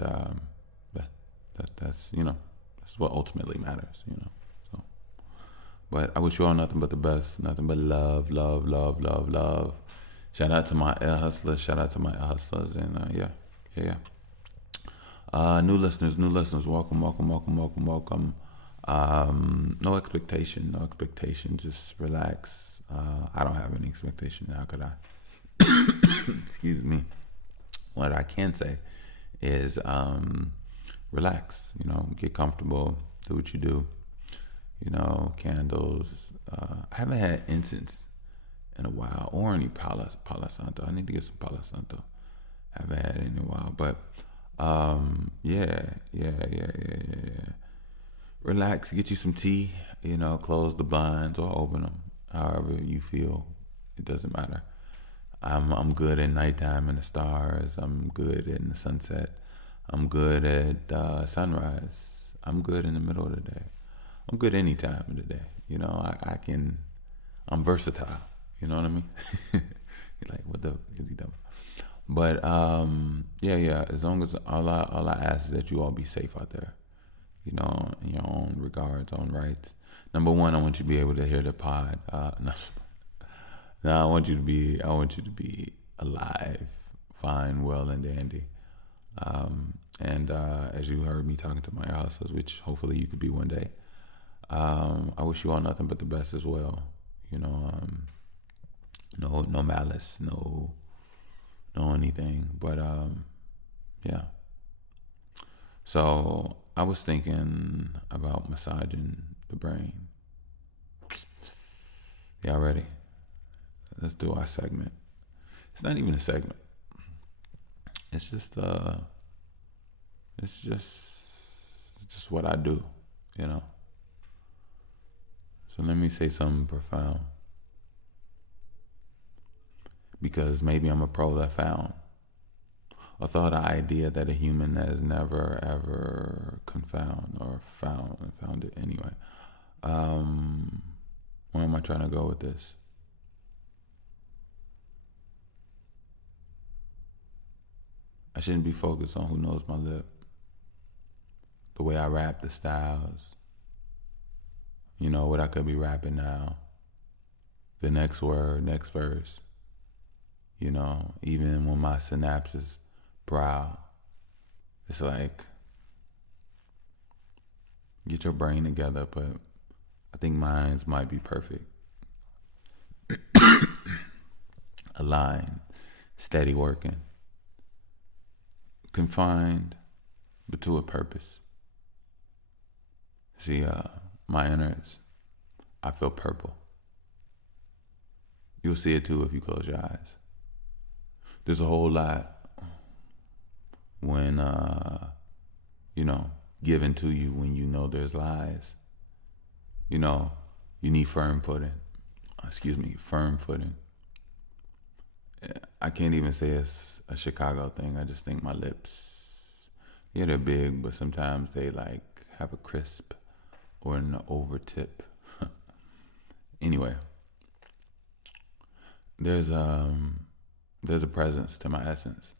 and that's that's what ultimately matters. So, but I wish you all nothing but the best, nothing but love, love, love, love, love. Shout out to my air hustlers. Shout out to my air hustlers, and yeah. New listeners, welcome, welcome, welcome, welcome, welcome. No expectation, no expectation. Just relax. I don't have any expectation. How could I? Excuse me. What I can say is relax. Get comfortable. Do what you do. Candles. I haven't had incense in a while, or any Palo Santo. I need to get some Palo Santo. Haven't had it in a while, but yeah. Relax. Get you some tea. Close the blinds or open them. However you feel, it doesn't matter. I'm good at nighttime and the stars. I'm good in the sunset. I'm good at sunrise. I'm good in the middle of the day. I'm good any time of the day. I'm versatile. You know what I mean? You're like, what the is he doing? But yeah. As long as all I ask is that you all be safe out there. In your own regards, own rights. Number one, I want you to be able to hear the pod. No, I want you to be alive, fine, well, and dandy. And as you heard me talking to my hustlers, which hopefully you could be one day, I wish you all nothing but the best as well. No malice, no anything. But yeah. So I was thinking about massaging the brain. Y'all ready? Let's do our segment. It's not even a segment. It's just what I do, So let me say something profound. Because maybe I'm a profound. Or thought an idea that a human has never ever found it anyway. Where am I trying to go with this? I shouldn't be focused on who knows my lip. The way I rap, the styles. What I could be rapping now. The next word, next verse. Even when my synapses brow, it's like, get your brain together, but I think mine's might be perfect. Aligned, steady working. Confined, but to a purpose. See, my innards, I feel purple. You'll see it too if you close your eyes. There's a whole lot when, given to you when there's lies. You need firm footing. Firm footing. I can't even say it's a Chicago thing. I just think my lips, they're big, but sometimes they have a crisp or an over tip. Anyway, there's a presence to my essence.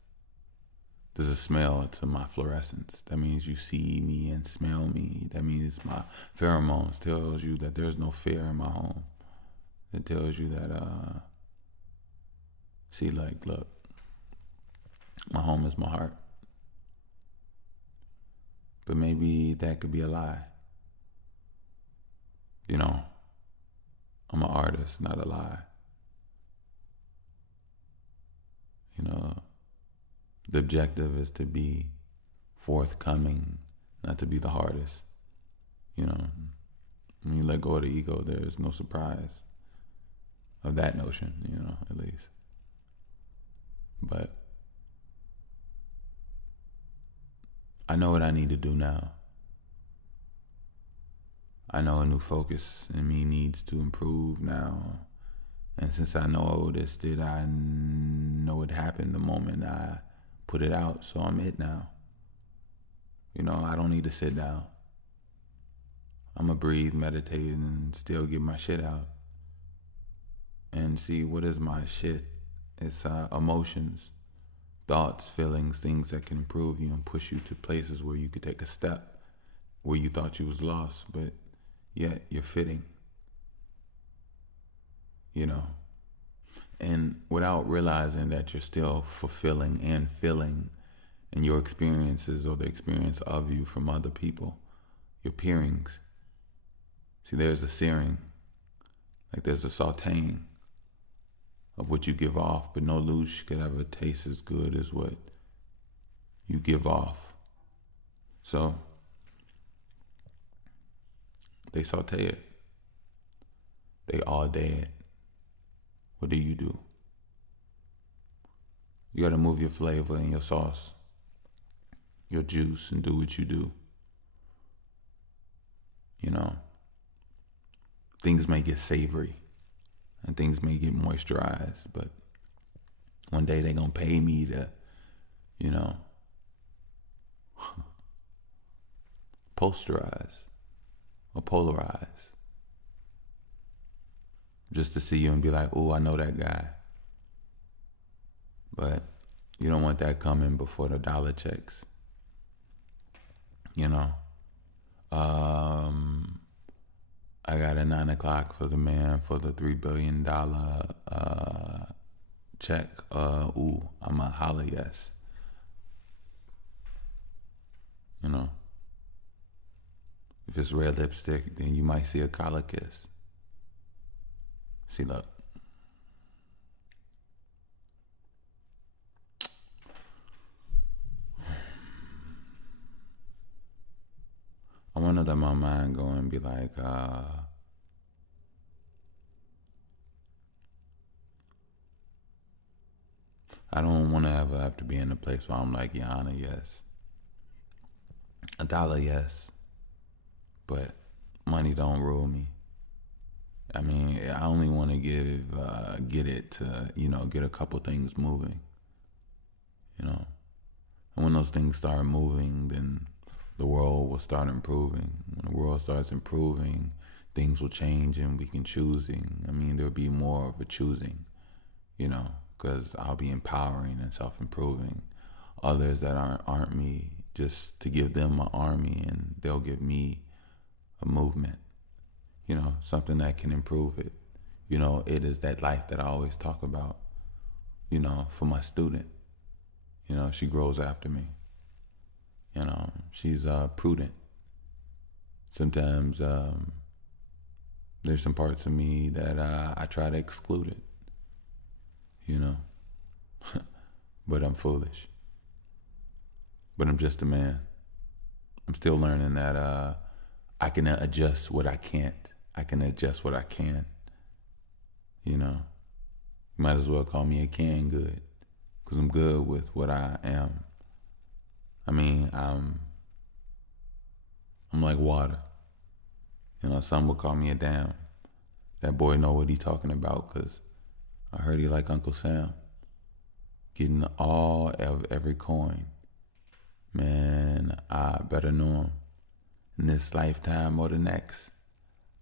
There's a smell to my fluorescence. That means you see me and smell me. That means my pheromones tells you that there's no fear in my home. It tells you that, look, my home is my heart. But maybe that could be a lie. I'm an artist, not a lie. The objective is to be forthcoming, not to be the hardest. When you let go of the ego, there's no surprise of that notion, at least. But I know what I need to do now. I know a new focus in me needs to improve now. And since I know this, did I know it happened the moment I put it out, so I'm it now. I don't need to sit down. I'm going to breathe, meditate, and still get my shit out. And see, what is my shit? It's emotions, thoughts, feelings, things that can improve you and push you to places where you could take a step where you thought you was lost, but yet you're fitting, you know. And without realizing that you're still fulfilling and feeling in your experiences or the experience of you from other people, your peerings. See, there's a searing, like there's a sauteing of what you give off, but no louche could ever taste as good as what you give off. So they saute it. They all dead. What do? You gotta move your flavor and your sauce, your juice, and do what you do. You know, things may get savory and things may get moisturized, but one day they gonna pay me to, you know, posterize or polarize, just to see you and be like, oh, I know that guy. But you don't want that coming before the dollar checks, you know. I got a 9 o'clock for the man for the $3 billion check. I'm a holla yes. You know, if it's red lipstick, then you might see a collar kiss. See, look. I want to let my mind go and be like, I don't want to ever have to be in a place where I'm like, Your Honor, yes. A dollar, yes. But money don't rule me. I mean, I only want to get it to, you know, get a couple things moving, you know. And when those things start moving, then the world will start improving. When the world starts improving, things will change and we can choosing. I mean, there'll be more of a choosing, you know, because I'll be empowering and self-improving others that aren't me, just to give them an army and they'll give me a movement, you know, something that can improve it. You know, it is that life that I always talk about, you know, for my student. You know, she grows after me. You know, she's prudent. Sometimes there's some parts of me that I try to exclude it, you know. But I'm foolish. But I'm just a man. I'm still learning that I can adjust what I can't. I can adjust what I can. You know, you might as well call me a can good, because I'm good with what I am. I mean, I'm like water. You know, some would call me a dam. That boy know what he talking about, because I heard he like Uncle Sam. Getting all of every coin. Man, I better know him. In this lifetime or the next.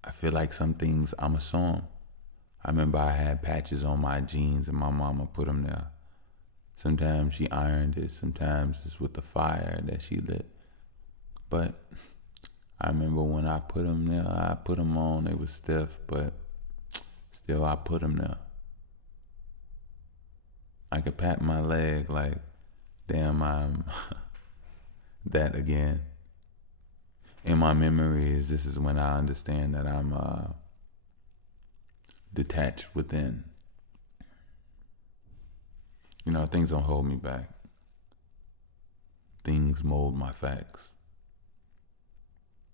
I feel like some things I'ma show him. I remember I had patches on my jeans and my mama put them there. Sometimes she ironed it, sometimes it's with the fire that she lit. But I remember when I put them there, I put them on, they were stiff, but still I put them there. I could pat my leg like, damn, I'm that again. In my memories, this is when I understand that I'm detached within. You know, things don't hold me back. Things mold my facts.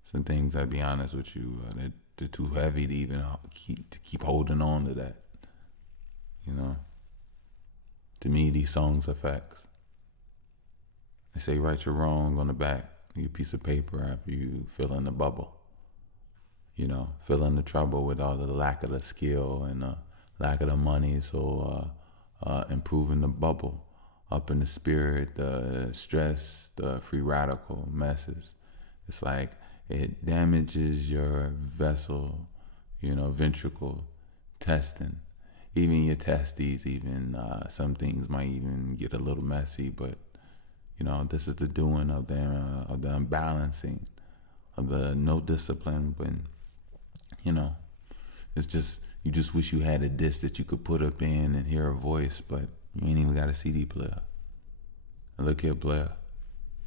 Some things, I'll be honest with you, they're too heavy to even keep holding on to that. You know? To me, these songs are facts. They say right your wrong on the back, your piece of paper after you fill in the bubble. You know, fill in the trouble with all the lack of the skill and the lack of the money, so improving the bubble, up in the spirit, the stress, the free radical messes. It's like it damages your vessel, you know, ventricle testing. even your testes, even some things might even get a little messy. But this is the doing of the unbalancing, of the no discipline. But it's just you just wish you had a disc that you could put up in and hear a voice, but you ain't even got a CD player. And look here, player.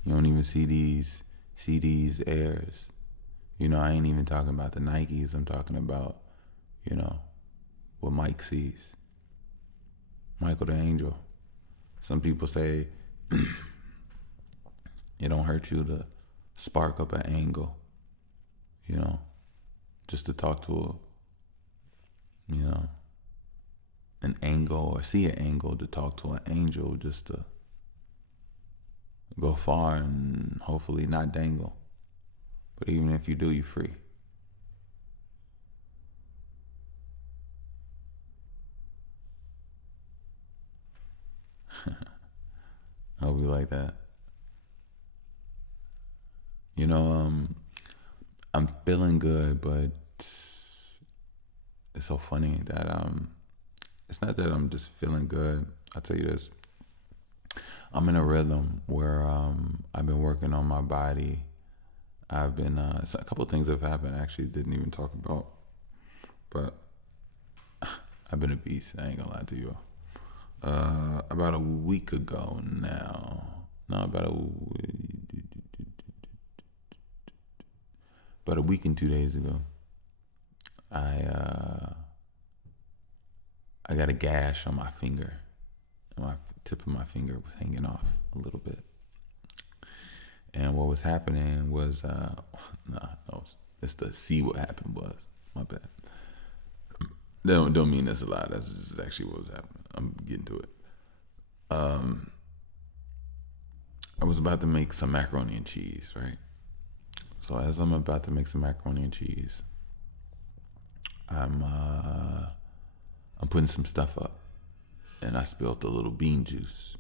You don't even see these CDs airs. I ain't even talking about the Nikes. I'm talking about, what Mike sees. Michael the Angel. Some people say it don't hurt you to spark up an angle, just to talk to an angle, or see an angle, to talk to an angel, just to go far and hopefully not dangle. But even if you do, you're free. I hope you like that. I'm feeling good, but it's so funny that it's not that I'm just feeling good. I'll tell you this. I'm in a rhythm where I've been working on my body. I've been a couple of things have happened I actually didn't even talk about, but I've been a beast. I ain't gonna lie to you. About a week ago now. No, about a week and 2 days ago. I got a gash on my finger. My tip of my finger was hanging off a little bit. And what was happening was, it's to see what happened was. My bad. Don't mean this a lot. That's just actually what was happening. I'm getting to it. I was about to make some macaroni and cheese, right? So as I'm about to make some macaroni and cheese, I'm putting some stuff up, and I spilled a little bean juice,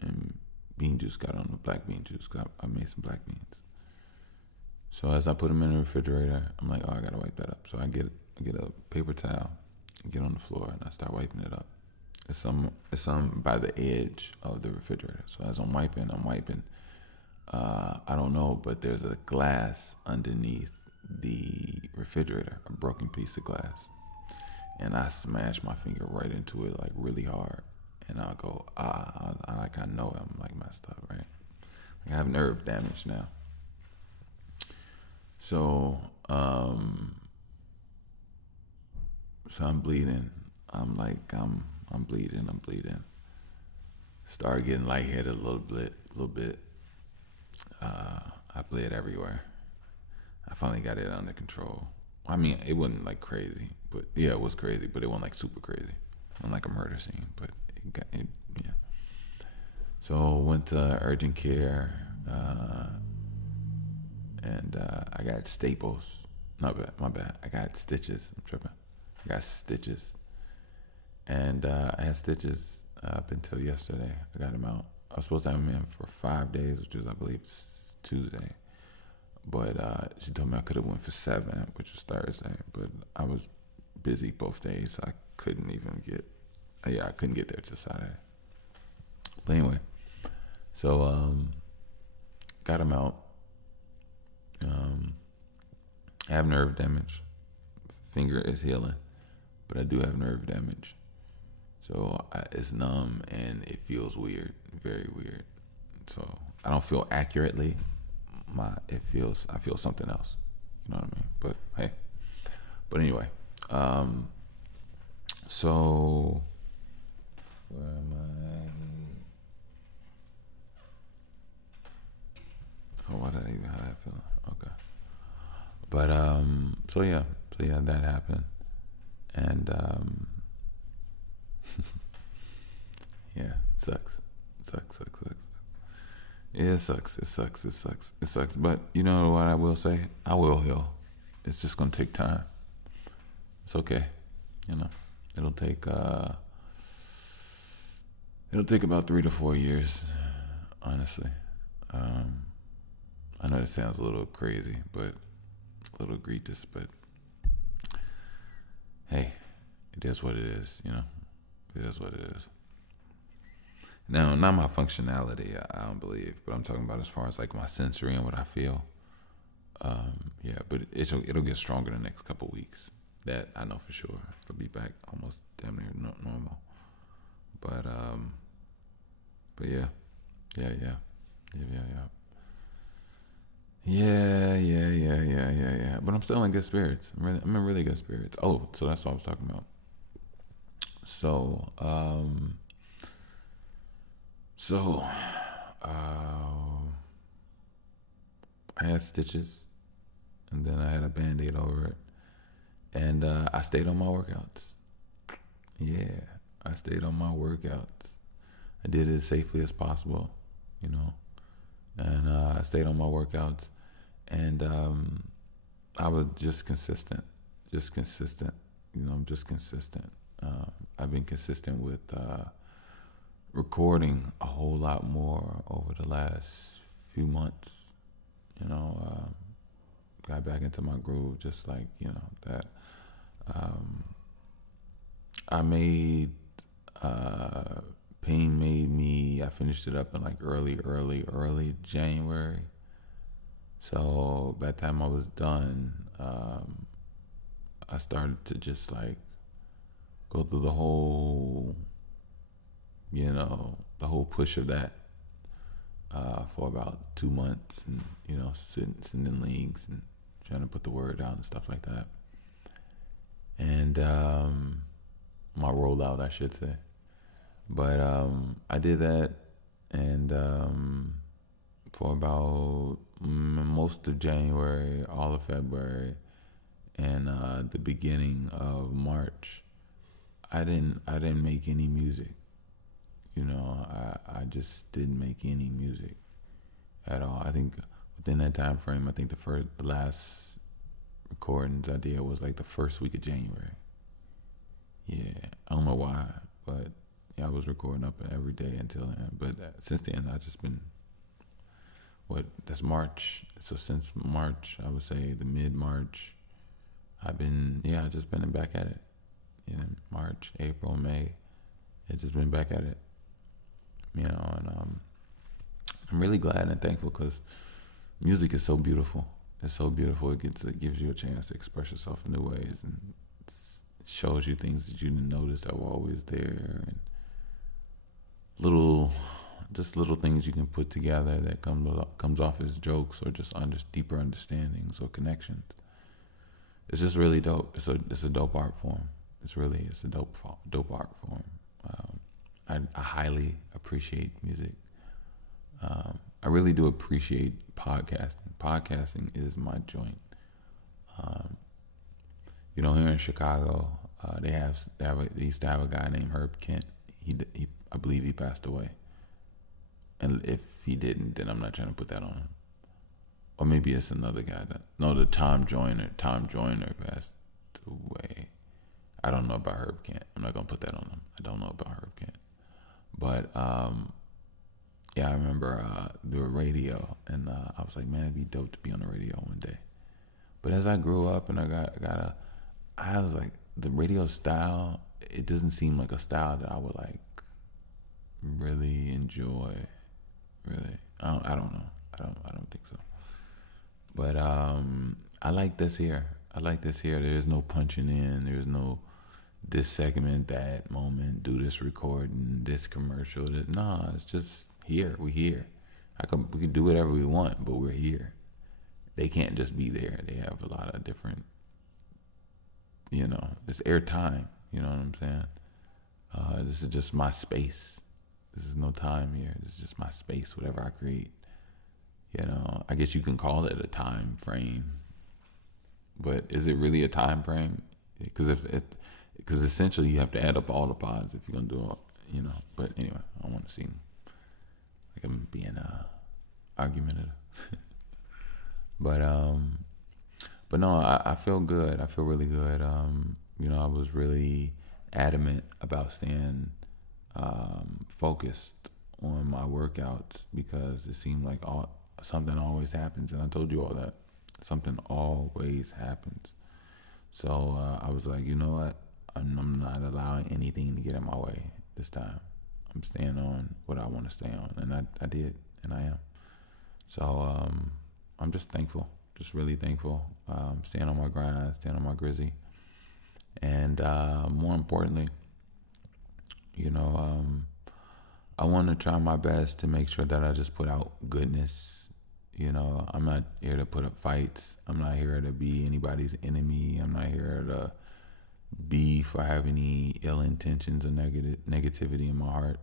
and bean juice got on the black bean juice. Cause I made some black beans. So as I put them in the refrigerator, I'm like, oh, I gotta wipe that up. So I get a paper towel, get on the floor, and I start wiping it up. It's some by the edge of the refrigerator. So as I'm wiping. I don't know, but there's a glass underneath the refrigerator, a broken piece of glass. And I smash my finger right into it, like really hard. And I'll go, I know I'm like messed up, right? I have nerve damage now. So I'm bleeding. I'm bleeding. Start getting lightheaded a little bit. I bled everywhere. I finally got it under control. I mean, it wasn't like crazy, but yeah, it was crazy, but it wasn't like super crazy. It wasn't like a murder scene, but yeah. So went to urgent care, and I got staples. My bad. I got stitches. I'm tripping. I got stitches. And I had stitches up until yesterday. I got them out. I was supposed to have them in for 5 days, which was, I believe, Tuesday. But she told me I could have went for 7, which was Thursday. But I was busy both days, so I couldn't get there till Saturday. But anyway, so got them out. I have nerve damage. Finger is healing, but I do have nerve damage. So it's numb and it feels weird, very weird. So I don't feel accurately. I feel something else. You know what I mean? But hey. But anyway, so where am I? Oh, why did I even have that feeling? Okay. But so yeah, that happened, and yeah, it sucks. Yeah, it sucks. But you know what I will say? I will heal. It's just gonna take time. It's okay. It'll take about 3 to 4 years, honestly. I know that sounds a little crazy, but a little egregious, but hey, it is what it is, you know. It is what it is. Now, not my functionality, I don't believe, but I'm talking about as far as like my sensory and what I feel. Yeah, but it'll get stronger the next couple weeks. That I know for sure. It'll be back almost damn near normal. But yeah, yeah, yeah, yeah, yeah, yeah. Yeah. But I'm still in good spirits. I'm in really good spirits. Oh, so that's what I was talking about. So, so, I had stitches, and then I had a Band-Aid over it, and I stayed on my workouts. Yeah, I stayed on my workouts. I did it as safely as possible, you know, and I stayed on my workouts, and I was just consistent, You know, I'm just consistent. I've been consistent with recording a whole lot more over the last few months. You know, got back into my groove, just like, you know, that. I made Pain made me. I finished it up in like early January. So by the time I was done, I started to just like go through the whole, you know, the whole push of that for about 2 months, and you know, sitting in leagues and trying to put the word out and stuff like that. And my rollout, I should say. But I did that, and for about most of January, all of February, and the beginning of March, I didn't make any music. You know, I just didn't make any music at all. I think within that time frame, I think the last recordings I did was like the first week of January. Yeah, I don't know why, but yeah, I was recording up every day until then. But since then, I've just been, that's March. So since March, I would say the mid-March, I've just been back at it. You know, March, April, May, I've just been back at it. You know, and I'm really glad and thankful because music is so beautiful. It's so beautiful. It gives you a chance to express yourself in new ways, and shows you things that you didn't notice that were always there, and little things you can put together that comes off as jokes or just deeper understandings or connections. It's just really dope. It's a dope art form. It's a dope art form. I highly appreciate music. I really do appreciate podcasting. Podcasting is my joint. You know, here in Chicago, they used to have a guy named Herb Kent. He I believe he passed away. And if he didn't, then I'm not trying to put that on him. Or maybe it's another guy the Tom Joyner passed away. I don't know about Herb Kent. I'm not gonna put that on him. I don't know about Herb Kent. But yeah, I remember the radio, and I was like, man, it'd be dope to be on the radio one day. But as I grew up and I was like, the radio style, it doesn't seem like a style that I would like really enjoy. Really, I don't know. I don't think so. But I like this here. There's no punching in. There's no this segment, that moment, do this recording, this commercial. Nah, it's just here. We here. We can do whatever we want, but we're here. They can't just be there. They have a lot of different, you know, it's airtime. You know what I'm saying? This is just my space. This is no time here. This is just my space, whatever I create. You know, I guess you can call it a time frame, but is it really a time frame? Because essentially you have to add up all the pods if you're gonna do it, you know. But anyway, I don't want to seem like I'm being argumentative. But no, I feel good. I feel really good. You know, I was really adamant about staying focused on my workouts because it seemed like something always happens, and I told you all that. Something always happens. So I was like, you know what? I'm not allowing anything to get in my way this time. I'm staying on what I want to stay on, and I did, and I am. So I'm just thankful, just really thankful. Staying on my grind, staying on my grizzy, and more importantly, you know, I want to try my best to make sure that I just put out goodness. You know, I'm not here to put up fights. I'm not here to be anybody's enemy. I'm not here to beef or have any ill intentions or negativity in my heart.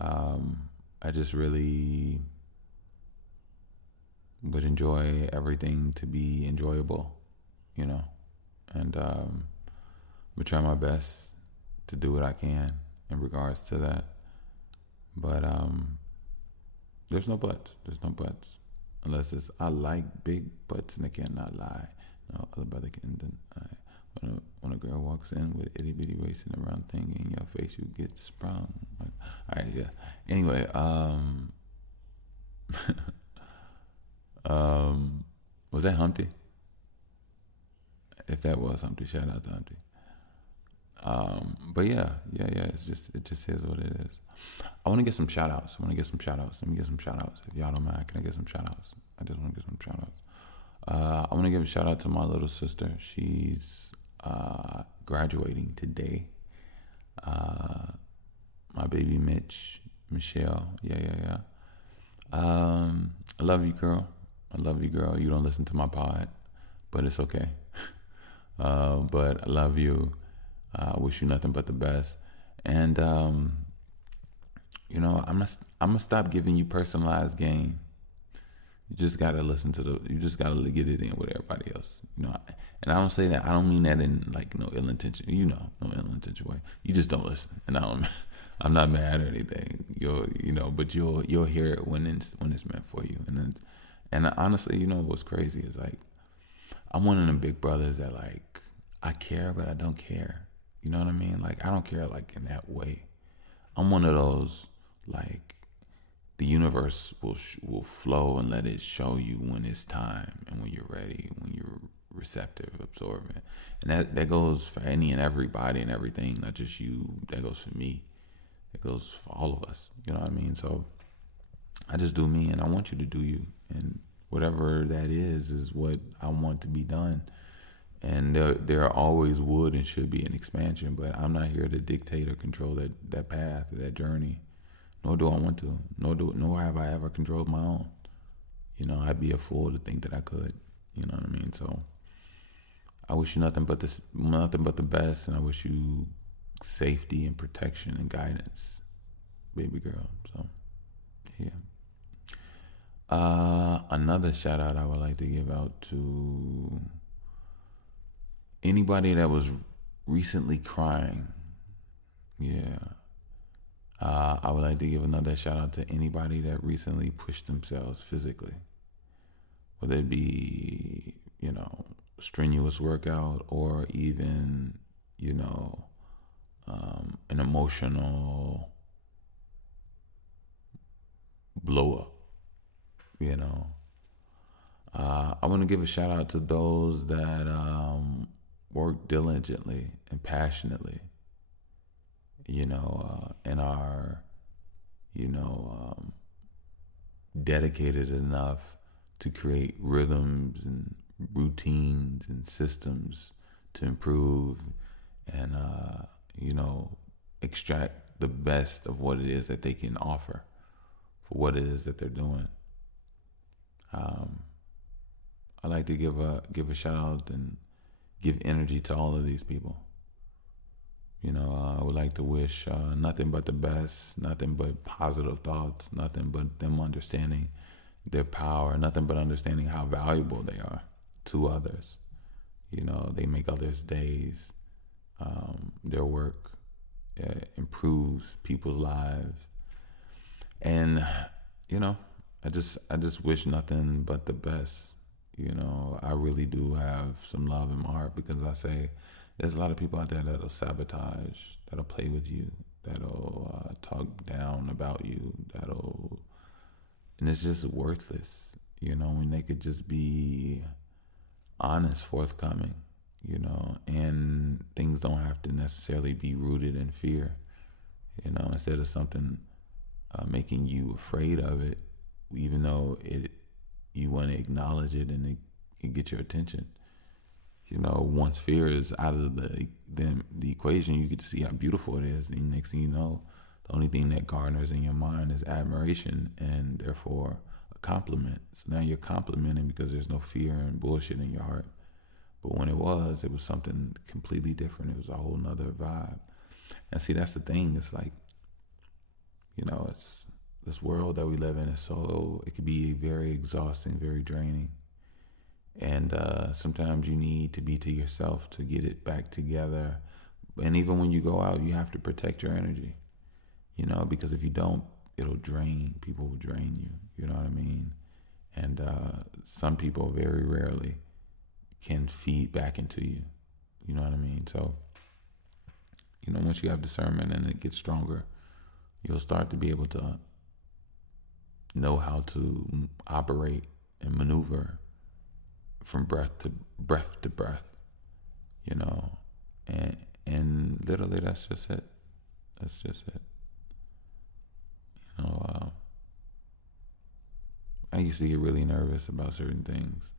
I just really would enjoy everything to be enjoyable, you know, and I'm gonna try my best to do what I can in regards to that. But there's no buts. There's no buts. Unless it's I like big butts and I cannot lie. No other brother can deny. When a girl walks in with itty bitty waist and a round thing in your face, you get sprung. Like, all right, yeah. Anyway, was that Humpty? If that was Humpty, shout out to Humpty. But yeah, it just is what it is. I want to get some shout outs. Let me get some shout outs. If y'all don't mind, can I get some shout outs? I just want to get some shout outs. I want to give a shout out to my little sister. She's graduating today. My baby Michelle. Yeah. I love you, girl. You don't listen to my pod, but it's okay. But I love you. I wish you nothing but the best. And you know, I'm gonna stop giving you personalized game. You just gotta you just gotta get it in with everybody else. You know, and I don't say that. I don't mean that in like no ill intention. You know, no ill intention way. You just don't listen, and I'm not mad or anything. But you'll hear it when it's meant for you. And honestly, you know what's crazy is like I'm one of them big brothers that like I care, but I don't care. You know what I mean? Like I don't care like in that way. I'm one of those like the universe will flow and let it show you when it's time and when you're ready, when you're receptive, absorbent. And that goes for any and everybody and everything, not just you. That goes for me. It goes for all of us. You know what I mean? So I just do me, and I want you to do you. And whatever that is what I want to be done. And there always would and should be an expansion, but I'm not here to dictate or control that path, that journey. Nor do I want to. Nor have I ever controlled my own. You know, I'd be a fool to think that I could. You know what I mean? So I wish you nothing but the best, and I wish you safety and protection and guidance, baby girl. So yeah. Another shout out I would like to give out to anybody that was recently crying. Yeah. I would like to give another shout out to anybody that recently pushed themselves physically, whether it be, you know, strenuous workout or even, you know, an emotional blow up, you know. I want to give a shout out to those that work diligently and passionately, you know, and are, you know, dedicated enough to create rhythms and routines and systems to improve and, you know, extract the best of what it is that they can offer for what it is that they're doing. I like to give a shout out and give energy to all of these people. You know, I would like to wish nothing but the best, nothing but positive thoughts, nothing but them understanding their power, nothing but understanding how valuable they are to others. You know, they make others' days. Their work improves people's lives. And, you know, I just wish nothing but the best. You know, I really do have some love in my heart because I say there's a lot of people out there that'll sabotage, that'll play with you, that'll talk down about you, and it's just worthless, you know, when they could just be honest, forthcoming, and things don't have to necessarily be rooted in fear. Instead of something making you afraid of it, even though you want to acknowledge it and it get your attention. Once fear is out of the equation, you get to see how beautiful it is. And next thing you know, the only thing that garners in your mind is admiration and therefore a compliment. So now you're complimenting because there's no fear and bullshit in your heart. But when it was something completely different. It was a whole nother vibe. And see, that's the thing. It's like, it's this world that we live in is it could be very exhausting, very draining. And sometimes you need to be to yourself to get it back together. And even when you go out, you have to protect your energy, because if you don't, it'll drain. People will drain you. You know what I mean? And some people very rarely can feed back into you. You know what I mean? So, once you have discernment and it gets stronger, you'll start to be able to know how to operate and maneuver from breath to breath, and literally that's just it. That's just it. I used to get really nervous about certain things,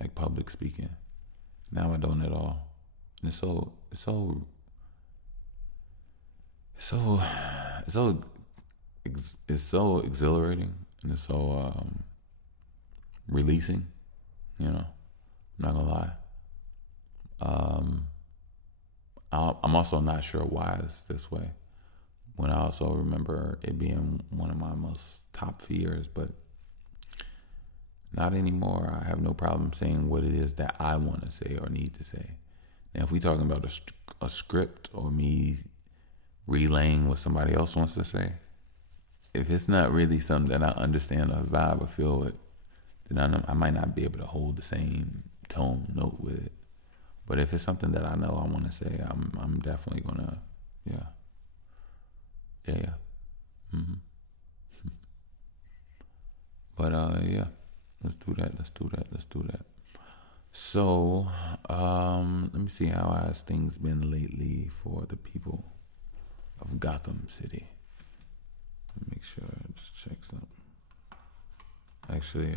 like public speaking. Now I don't at all, and it's so exhilarating, and it's so releasing. I'm not gonna lie. I'm also not sure why it's this way. When I also remember it being one of my most top fears, but not anymore. I have no problem saying what it is that I want to say or need to say. Now, if we're talking about a script or me relaying what somebody else wants to say, if it's not really something that I understand or vibe or feel with, then I might not be able to hold the same tone note with it. But if it's something that I know I want to say, I'm definitely gonna, yeah. Mm-hmm. But yeah, let's do that. So, let me see, how has things been lately for the people of Gotham City? Let me make sure I just check something. Actually,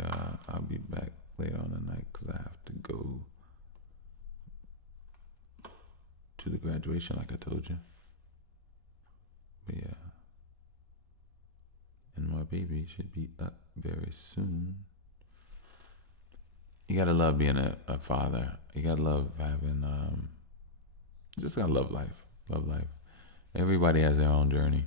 I'll be back later on tonight because I have to go to the graduation, like I told you. But yeah, and my baby should be up very soon. You gotta love being a father. You gotta love having, just gotta love life. Love life. Everybody has their own journey,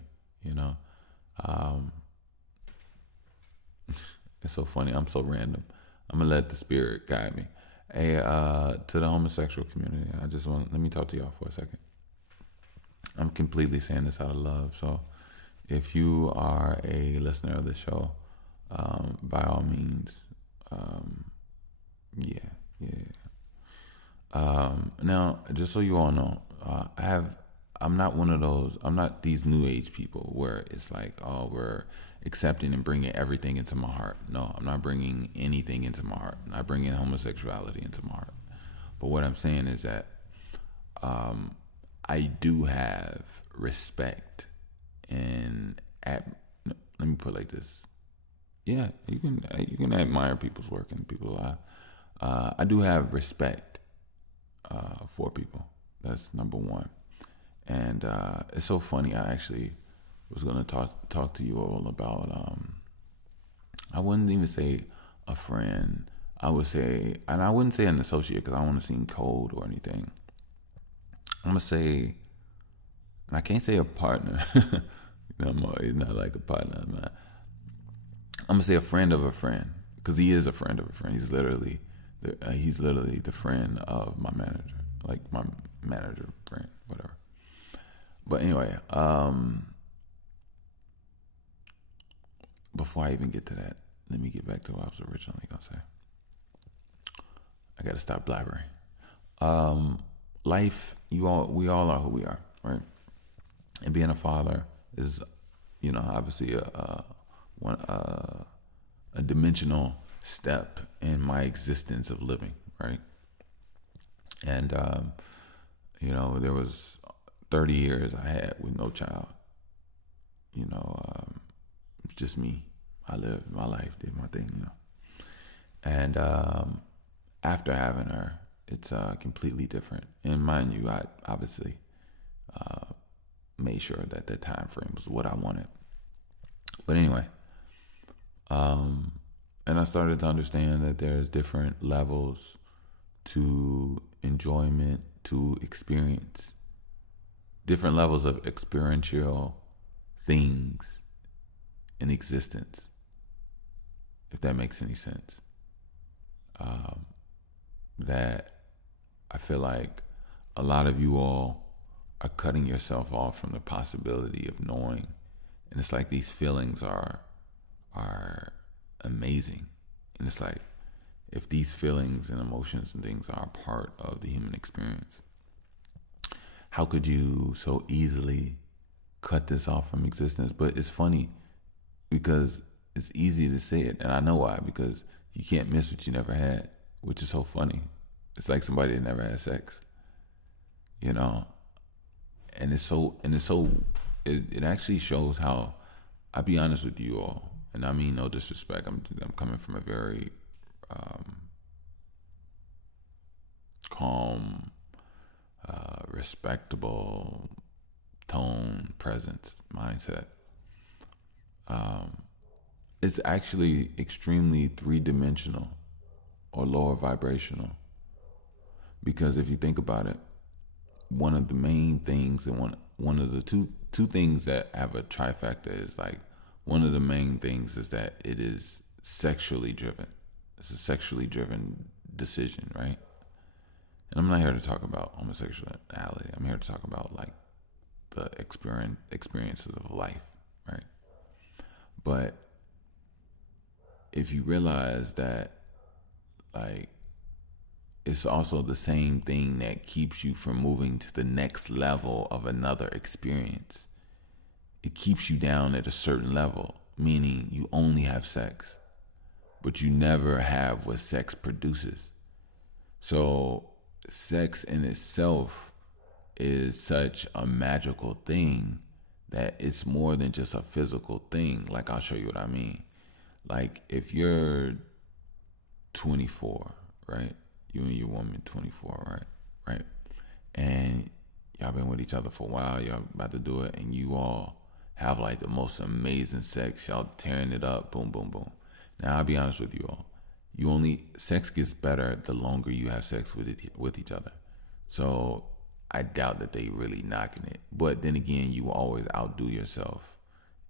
It's so funny. I'm so random. I'm gonna let the spirit guide me. Hey, to the homosexual community, let me talk to y'all for a second. I'm completely saying this out of love. So if you are a listener of the show, by all means, yeah. Now, just so you all know, I'm not these new age people where it's like, oh, we're accepting and bringing everything into my heart. No, I'm not bringing anything into my heart. I'm not bringing homosexuality into my heart. But what I'm saying is that I do have respect let me put it like this. Yeah, you can admire people's work and people's lives. I do have respect for people. That's number one. And it's so funny. I actually was going to talk to you all about, I wouldn't even say a friend. I would say, and I wouldn't say an associate because I don't want to seem cold or anything. I'm going to say, and I can't say a partner. He's not like a partner, man. I'm going to say a friend of a friend because he is a friend of a friend. He's literally the friend of my manager, like my manager friend, whatever. But anyway, before I even get to that, let me get back to what I was originally gonna say. I gotta stop blabbering. Life, we all are who we are, right? And being a father is, obviously a dimensional step in my existence of living, right? And there was 30 years I had with no child. It's just me. I lived my life, did my thing. And after having her, it's completely different. And mind you, I obviously made sure that the time frame was what I wanted. But anyway, and I started to understand that there's different levels to enjoyment, to experience, different levels of experiential things in existence, if that makes any sense. That I feel like a lot of you all are cutting yourself off from the possibility of knowing. And it's like these feelings are amazing. And it's like, if these feelings and emotions and things are a part of the human experience, how could you so easily cut this off from existence? But it's funny because it's easy to say it, and I know why, because you can't miss what you never had, which is so funny. It's like somebody that never had sex, and it actually shows how, I'll be honest with you all, and I mean no disrespect. I'm coming from a very calm, respectable tone, presence, mindset. It's actually extremely three-dimensional or lower vibrational, because if you think about it, one of the main things and one of the two things that have a trifecta is like, one of the main things is that it is sexually driven. It's a sexually driven decision, right? And I'm not here to talk about homosexuality. I'm here to talk about like the experiences of life, right? But if you realize that, like, it's also the same thing that keeps you from moving to the next level of another experience. It keeps you down at a certain level, meaning you only have sex, but you never have what sex produces. So sex in itself is such a magical thing that it's more than just a physical thing. Like, I'll show you what I mean. Like, if you're 24, right? You and your woman 24, right? Right? And y'all been with each other for a while, y'all about to do it, and you all have like the most amazing sex, y'all tearing it up, boom, boom, boom. Now, I'll be honest with you all. Sex gets better the longer you have sex with each other. So I doubt that they really knocking it. But then again, you will always outdo yourself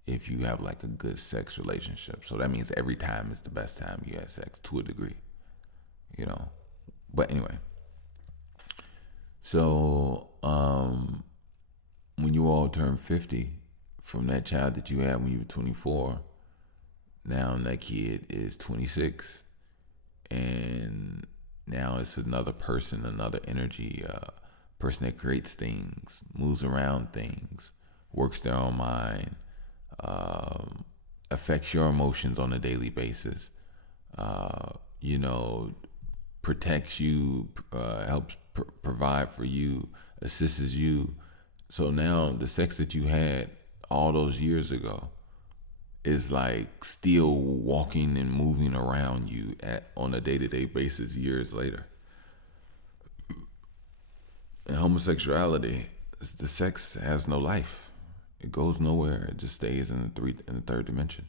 if you have like a good sex relationship. So that means every time is the best time you had sex, to a degree, But anyway, so when you all turn 50, from that child that you had when you were 24, now that kid is 26, and now it's another person, another energy, person that creates things, moves around things, works their own mind, affects your emotions on a daily basis, protects you, helps provide for you, assists you. So now the sex that you had all those years ago is like still walking and moving around you on a day-to-day basis years later. In homosexuality, the sex has no life. It goes nowhere. It just stays in the third dimension.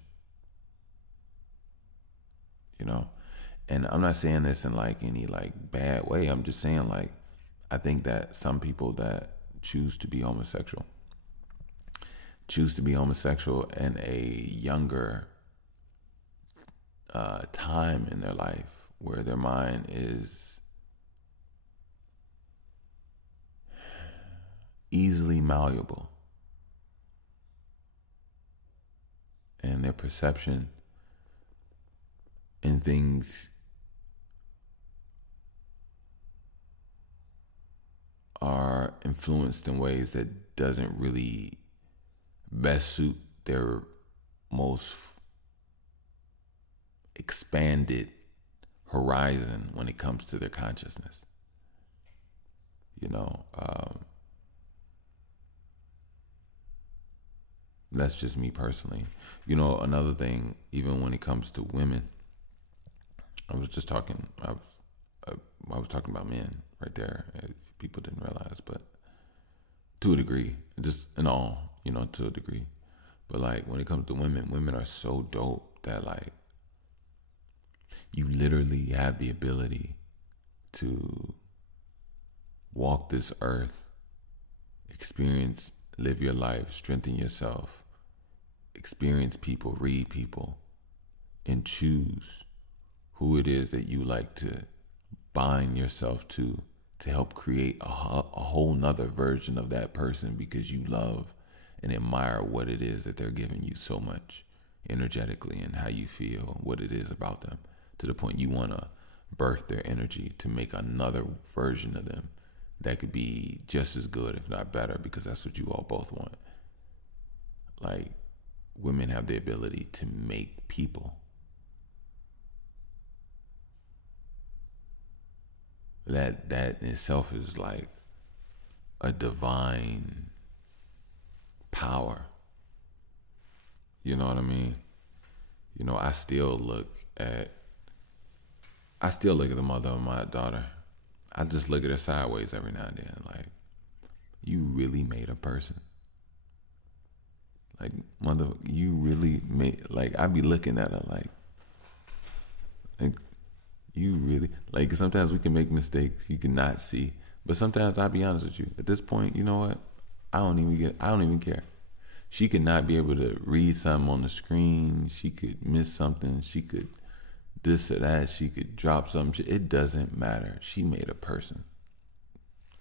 And I'm not saying this in like any like bad way. I'm just saying, like, I think that some people that choose to be homosexual in a younger time in their life, where their mind is easily malleable and their perception and things are influenced in ways that doesn't really best suit their most expanded horizon when it comes to their consciousness. You know, that's just me personally. You know, another thing, even when it comes to women, I was just talking. I was talking about men right there. People didn't realize, but to a degree, just in all, you know, to a degree. But like when it comes to women, women are so dope that like you literally have the ability to walk this earth, experience, live your life, strengthen yourself, experience people, read people, and choose who it is that you like to bind yourself to help create a whole nother version of that person because you love and admire what it is that they're giving you so much energetically and how you feel, what it is about them, to the point you want to birth their energy to make another version of them that could be just as good, if not better, because that's what you all both want. Like, women have the ability to make people. That in itself is like a divine power. You know what I mean? You know, I still look at the mother of my daughter. I just look at her sideways every now and then, like, you really made a person. Like, mother, you really made, like, I be looking at her like you really, like, sometimes we can make mistakes you cannot see. But sometimes I'll be honest with you. At this point, you know what? I don't even care. She could not be able to read something on the screen. She could miss something. She could this or that. She could drop something. It doesn't matter. She made a person.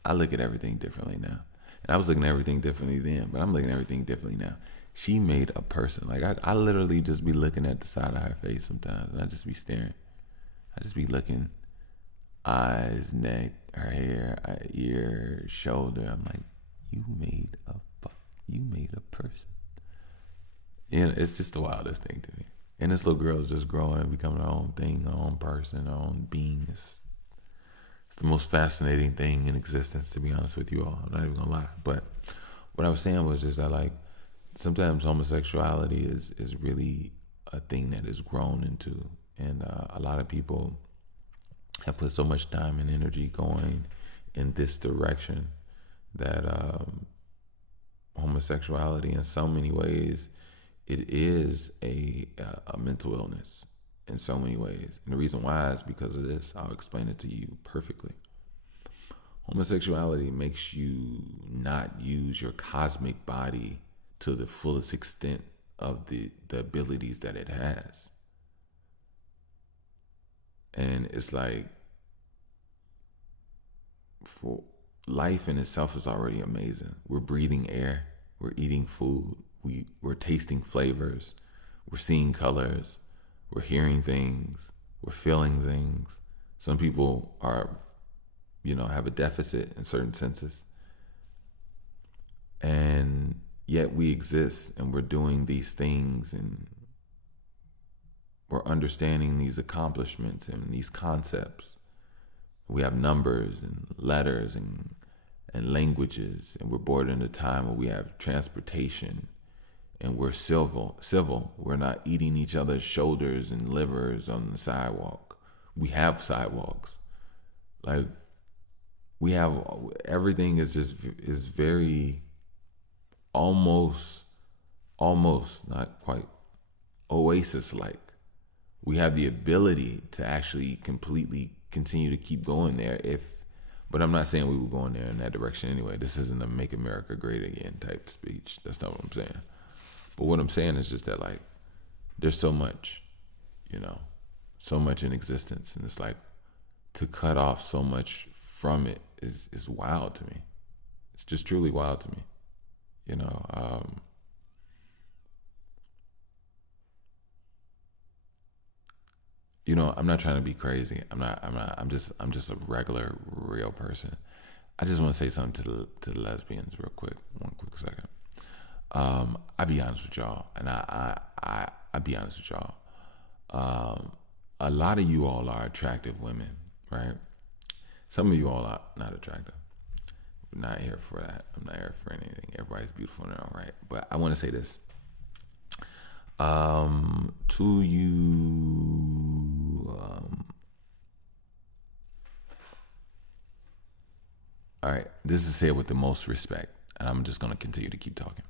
I look at everything differently now. And I was looking at everything differently then, but I'm looking at everything differently now. She made a person. Like, I literally just be looking at the side of her face sometimes, and I just be staring. I just be looking, eyes, neck, her hair, ear, shoulder. I'm like, you made a person. And it's just the wildest thing to me. And this little girl is just growing, becoming her own thing, her own person, her own being. It's the most fascinating thing in existence, to be honest with you all. I'm not even gonna lie. But what I was saying was just that, like, sometimes homosexuality is really a thing that is grown into. And a lot of people have put so much time and energy going in this direction that homosexuality, in so many ways, it is a mental illness in so many ways. And the reason why is because of this. I'll explain it to you perfectly. Homosexuality makes you not use your cosmic body to the fullest extent of the abilities that it has. And it's like, for life in itself is already amazing. We're breathing air, we're eating food, we're tasting flavors, we're seeing colors, we're hearing things, we're feeling things. Some people are, have a deficit in certain senses. And yet we exist and we're doing these things and we're understanding these accomplishments and these concepts. We have numbers and letters and languages, and we're born in a time where we have transportation and we're civil. We're not eating each other's shoulders and livers on the sidewalk. We have sidewalks. Like, we have, everything is very almost not quite oasis-like. We have the ability to actually completely continue to keep going there but I'm not saying we were going there in that direction anyway. This isn't a Make America Great Again type speech. That's not what I'm saying. But what I'm saying is just that, like, there's so much, so much in existence. And it's like, to cut off so much from it is wild to me. It's just truly wild to me. I'm not trying to be crazy. I'm just a regular, real person. I just want to say something to the lesbians real quick. One quick second. I'll be honest with y'all. And I'll be honest with y'all. A lot of you all are attractive women, right? Some of you all are not attractive. not here for that. I'm not here for anything. Everybody's beautiful in their own right. But I want to say this. To you, all right, this is said with the most respect, and I'm just going to continue to keep talking.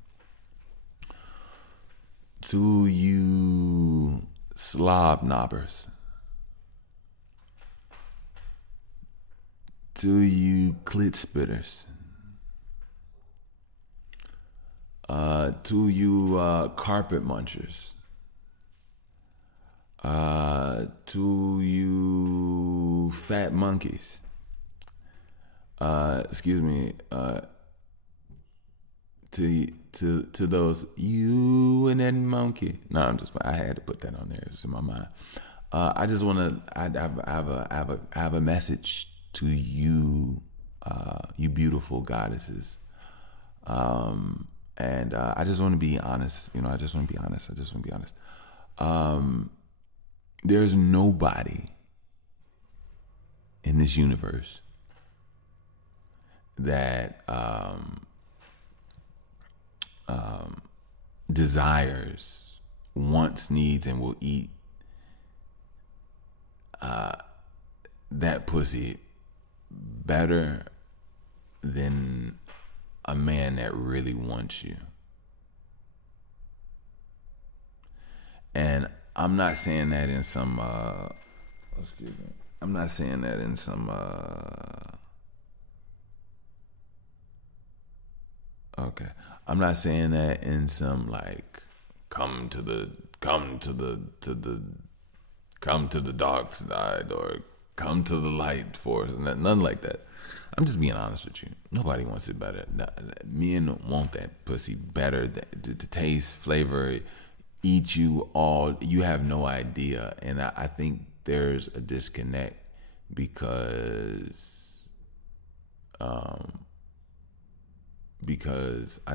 To you slob knobbers, to you clit spitters, to you carpet munchers, to you fat monkeys, excuse me, to those you and that monkey. No, I had to put that on there. It's in my mind. I just want to. I have a message to you, you beautiful goddesses. And I just want to be honest. I just want to be honest. There's nobody in this universe that desires, wants, needs, and will eat that pussy better than a man that really wants you. And I'm not saying that in some excuse me. I'm not saying that in some okay. I'm not saying that in some like come to the dark side or come to the light force, nothing like that. I'm just being honest with you. Nobody wants it better. Men want that pussy better, the taste, flavor, eat you all. You have no idea. And I think there's a disconnect because I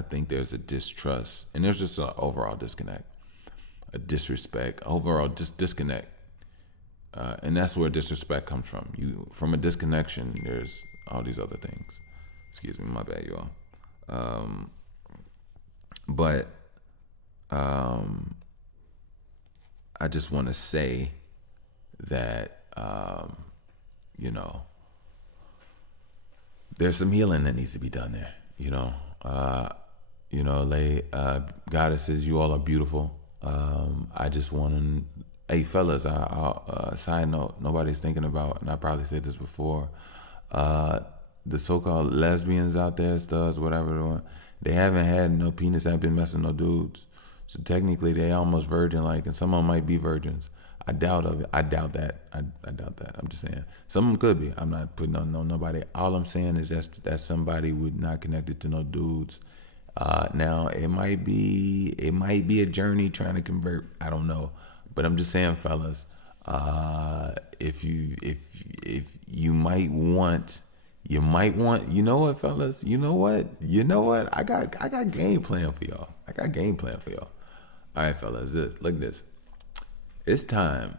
think there's a distrust and there's just an overall disconnect, a disrespect, overall disconnect. And that's where disrespect comes from. From a disconnection, there's all these other things. Excuse me, my bad, y'all. But I just want to say that, there's some healing that needs to be done there. Goddesses, you all are beautiful. I just want to. Hey, fellas, side note, nobody's thinking about, and I probably said this before, the so-called lesbians out there, studs, whatever, they haven't had no penis that been messing no dudes. So technically, they almost virgin-like, and some of them might be virgins. I doubt that. I doubt that. I'm just saying. Some of them could be. I'm not putting on nobody. All I'm saying is that somebody would not connected to no dudes. Now, it might be a journey trying to convert. I don't know. But I'm just saying, fellas, if you might want, you know what, fellas, you know what, I got game plan for y'all. All right, fellas, look at this. It's time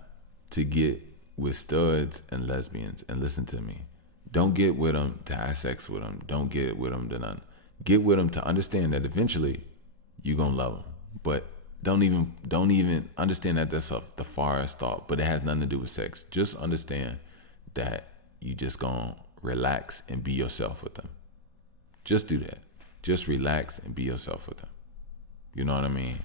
to get with studs and lesbians, and listen to me. Don't get with them to have sex with them. Don't get with them to none. Get with them to understand that eventually you gonna love them, but don't even understand that that's the farthest thought, but it has nothing to do with sex. Just understand that you just gonna relax and be yourself with them. Just do that. Just relax and be yourself with them. You know what I mean?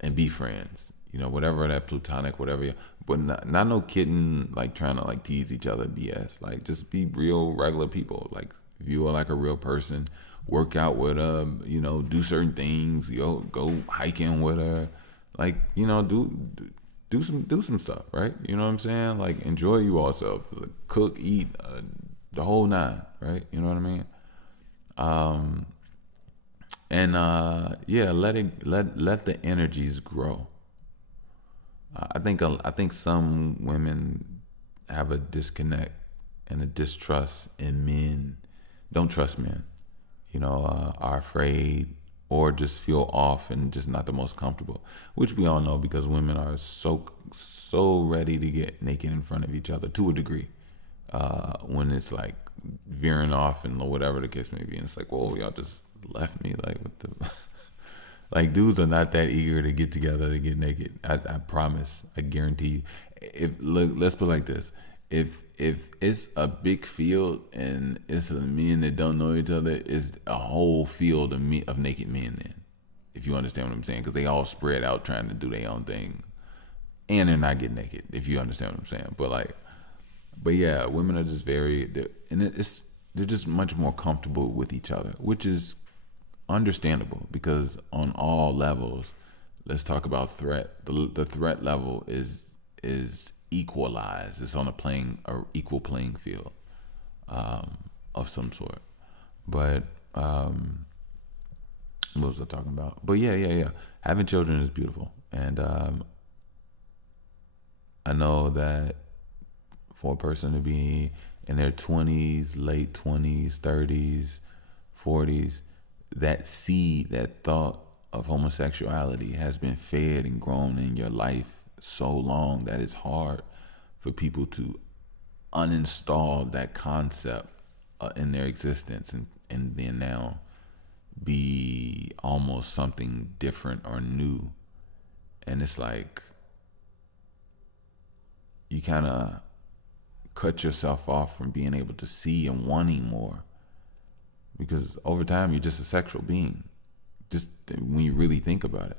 And be friends. Whatever that platonic, whatever. But not no kidding, like trying to like tease each other, BS. Like just be real, regular people. Like if you are like a real person, work out with her, do certain things, go hiking with her, like, do some stuff, right? You know what I'm saying? Like enjoy you also, like, cook, eat, the whole nine, right? You know what I mean? Let the energies grow. I think some women have a disconnect and a distrust in men, don't trust men. Are afraid or just feel off and just not the most comfortable, which we all know because women are so ready to get naked in front of each other to a degree. When it's like veering off and whatever the case may be. And it's like, whoa, y'all just left me. Like, what the? Like, dudes are not that eager to get together to get naked. I promise. I guarantee you. Let's put it like this. If it's a big field and it's a men that don't know each other, it's a whole field of naked men. Then, if you understand what I'm saying, because they all spread out trying to do their own thing, and they're not getting naked. If you understand what I'm saying, but yeah, women are just they're just much more comfortable with each other, which is understandable because on all levels, let's talk about threat. The threat level is equalized. It's on a equal playing field of some sort. But what was I talking about? But yeah. Having children is beautiful, and I know that for a person to be in their 20s, late 20s, 30s, 40s, that seed, that thought of homosexuality has been fed and grown in your life so long that it's hard for people to uninstall that concept in their existence and then now be almost something different or new. And it's like you kind of cut yourself off from being able to see and wanting more, because over time you're just a sexual being. Just when you really think about it,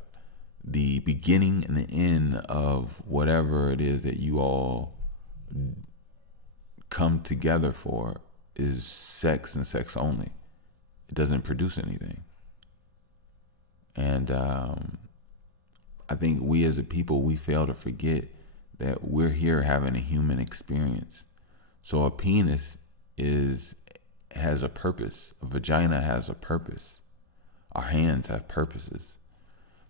the beginning and the end of whatever it is that you all come together for is sex and sex only. It doesn't produce anything. And I think we as a people, we fail to forget that we're here having a human experience. So a penis has a purpose. A vagina has a purpose. Our hands have purposes.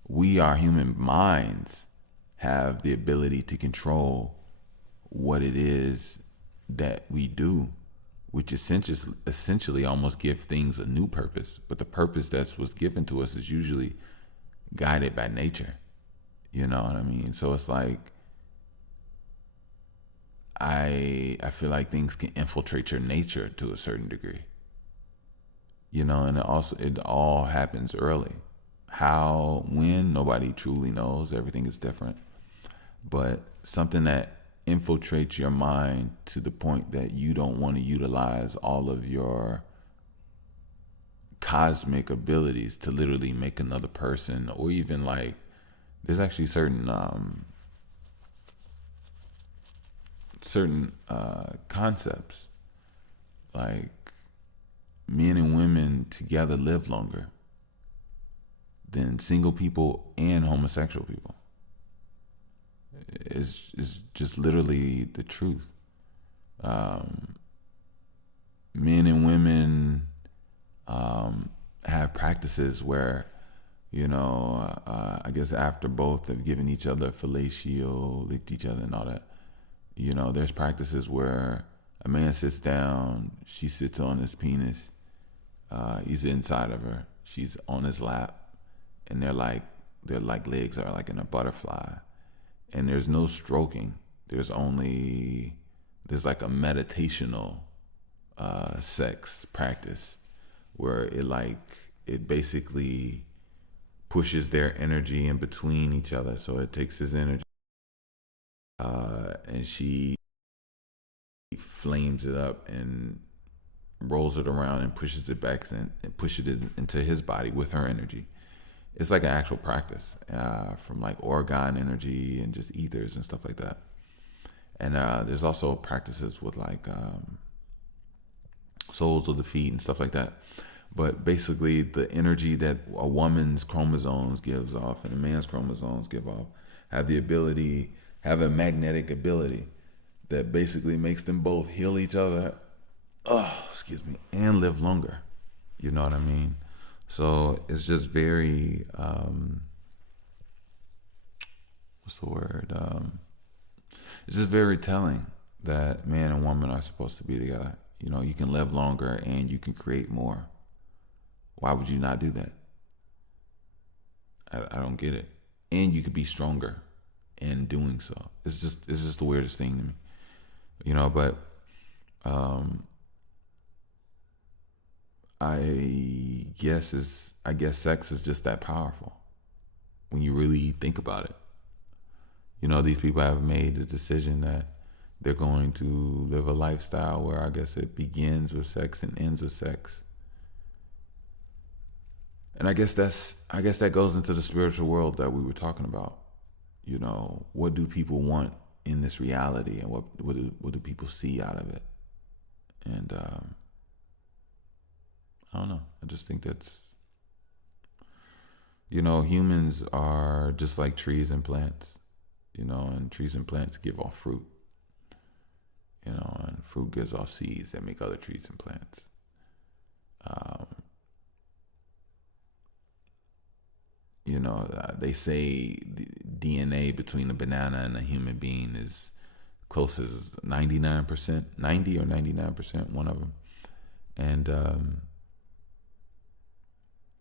We, our human minds, have the ability to control what it is that we do, which essentially almost give things a new purpose. But the purpose that was given to us is usually guided by nature. You know what I mean? So it's like, I feel like things can infiltrate your nature to a certain degree. You know, and it all happens early. How, when, nobody truly knows. Everything is different. But something that infiltrates your mind to the point that you don't want to utilize all of your cosmic abilities to literally make another person, or even like, there's actually certain concepts, like men and women together live longer than single people and homosexual people. It's just literally the truth. Men and women have practices where, you know, I guess after both have given each other fellatio, licked each other and all that, you know, there's practices where a man sits down, she sits on his penis, he's inside of her, she's on his lap, and their legs are like in a butterfly, and there's no stroking. There's like a meditational sex practice where it basically pushes their energy in between each other. So it takes his energy and she flames it up and rolls it around and pushes it back in, and pushes it into his body with her energy. It's like an actual practice from like orgone energy and just ethers and stuff like that. And there's also practices with like soles of the feet and stuff like that. But basically the energy that a woman's chromosomes gives off and a man's chromosomes give off have a magnetic ability that basically makes them both heal each other, and live longer. You know what I mean? So it's just very, what's the word? It's just very telling that man and woman are supposed to be together. You know, you can live longer and you can create more. Why would you not do that? I don't get it. And you could be stronger in doing so. It's just the weirdest thing to me. You know, but I guess sex is just that powerful when you really think about it. You know, these people have made a decision that they're going to live a lifestyle where I guess it begins with sex and ends with sex. And I guess that goes into the spiritual world that we were talking about. You know, what do people want in this reality, and what do people see out of it? And I don't know. I just think that's, you know, humans are just like trees and plants. You know, and trees and plants give off fruit. You know, and fruit gives off seeds that make other trees and plants. Um, you know, they say the DNA between a banana and a human being is close as 99%, 90 or 99%, one of them. And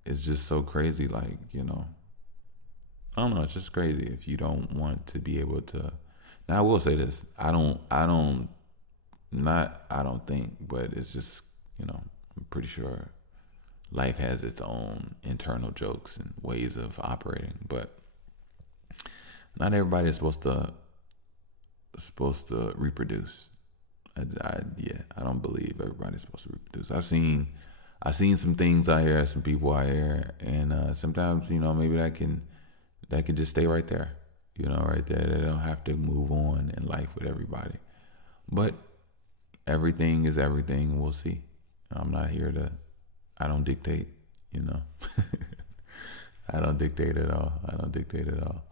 it's just so crazy. Like, you know, I don't know. It's just crazy if you don't want to be able to. Now, I will say this. I don't think, but it's just, you know, I'm pretty sure life has its own internal jokes and ways of operating, but not everybody is supposed to reproduce. I don't believe everybody's supposed to reproduce. I've seen some things out here, some people out here, and sometimes, you know, maybe that can just stay right there. You know, right there. They don't have to move on in life with everybody. But everything is everything, and we'll see. I'm not here to. I don't dictate. You know, I don't dictate at all.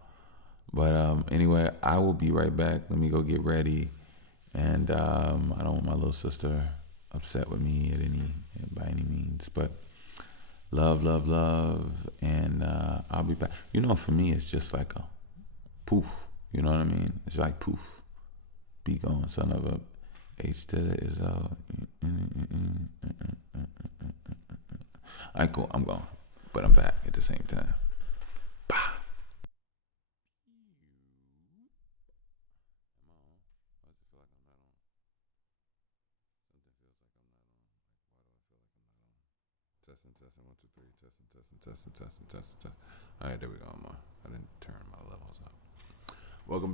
But anyway, I will be right back. Let me go get ready, and I don't want my little sister upset with me by any means. But love, and I'll be back. You know, for me, it's just like a poof. You know what I mean? It's like poof. Be gone, son of a H to the is all. Alright, cool. I'm gone, but I'm back at the same time. Bah. Testing, 1, 2, 3, testing. All right, there we go. I didn't turn my levels up. Welcome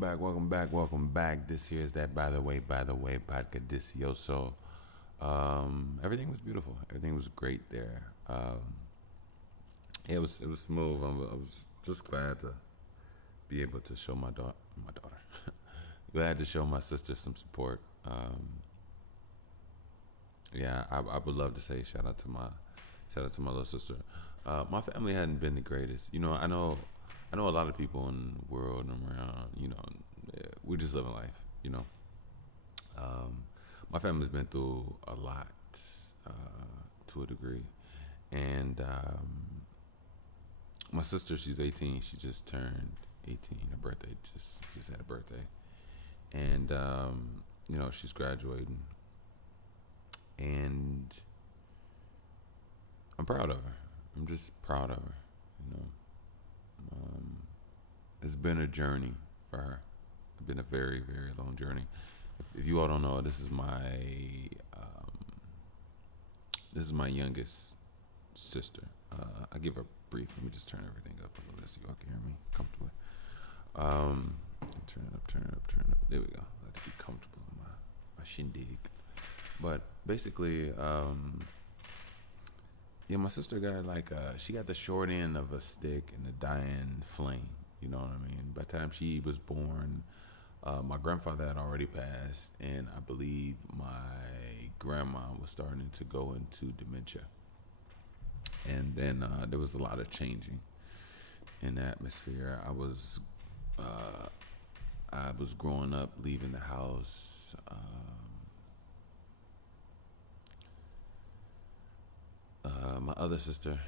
back. This here is that by the way, podcast Delicioso. Everything was beautiful. Everything was great there. It was smooth. I was just glad to be able to show my daughter, glad to show my sister some support. Yeah, I would love to say shout out to my little sister. My family hadn't been the greatest. You know, I know a lot of people in the world and around. You know, we're just living life. You know, my family's been through a lot to a degree, and my sister, she's 18. She just turned 18. Her birthday just had a birthday, and you know, she's graduating, and I'm proud of her. I'm just proud of her. You know, it's been a journey for her. It's been a very, very long journey. If you all don't know, this is my youngest sister. I give her brief. Let me just turn everything up a little bit so you all can hear me comfortably. Turn it up. There we go. Let's be comfortable in my shindig. But basically, yeah, my sister got she got the short end of a stick and a dying flame. You know what I mean? By the time she was born, my grandfather had already passed, and I believe my grandma was starting to go into dementia. And then there was a lot of changing in the atmosphere. I was growing up, leaving the house. My other sister,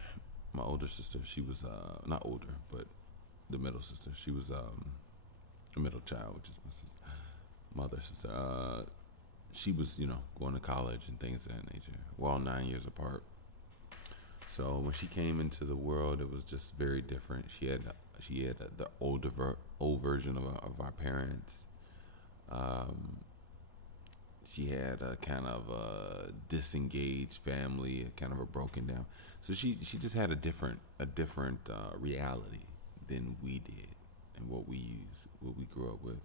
my older sister, she was not older, but the middle sister. She was a middle child, which is my other sister. She was, you know, going to college and things of that nature. We're all 9 years apart. So when she came into the world, it was just very different. She had the old version of our parents. she had a kind of a disengaged family, a kind of a broken down. So she just had a different reality than we did, and what we grew up with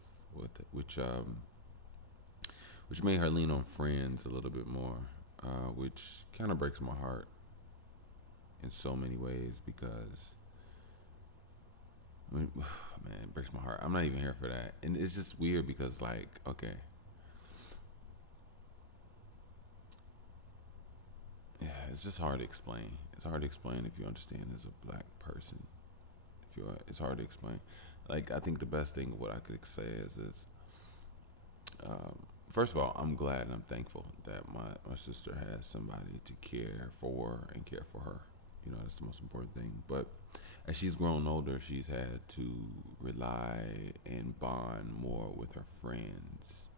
which made her lean on friends a little bit more, which kind of breaks my heart in so many ways because man, it breaks my heart. I'm not even here for that, and it's just weird because like, okay, yeah, it's just hard to explain. It's hard to explain if you understand as a black person. If you, it's hard to explain. Like I think the best thing what I could say is um, first of all, I'm glad and I'm thankful that my sister has somebody to care for and care for her. You know, that's the most important thing. But as she's grown older, she's had to rely and bond more with her friends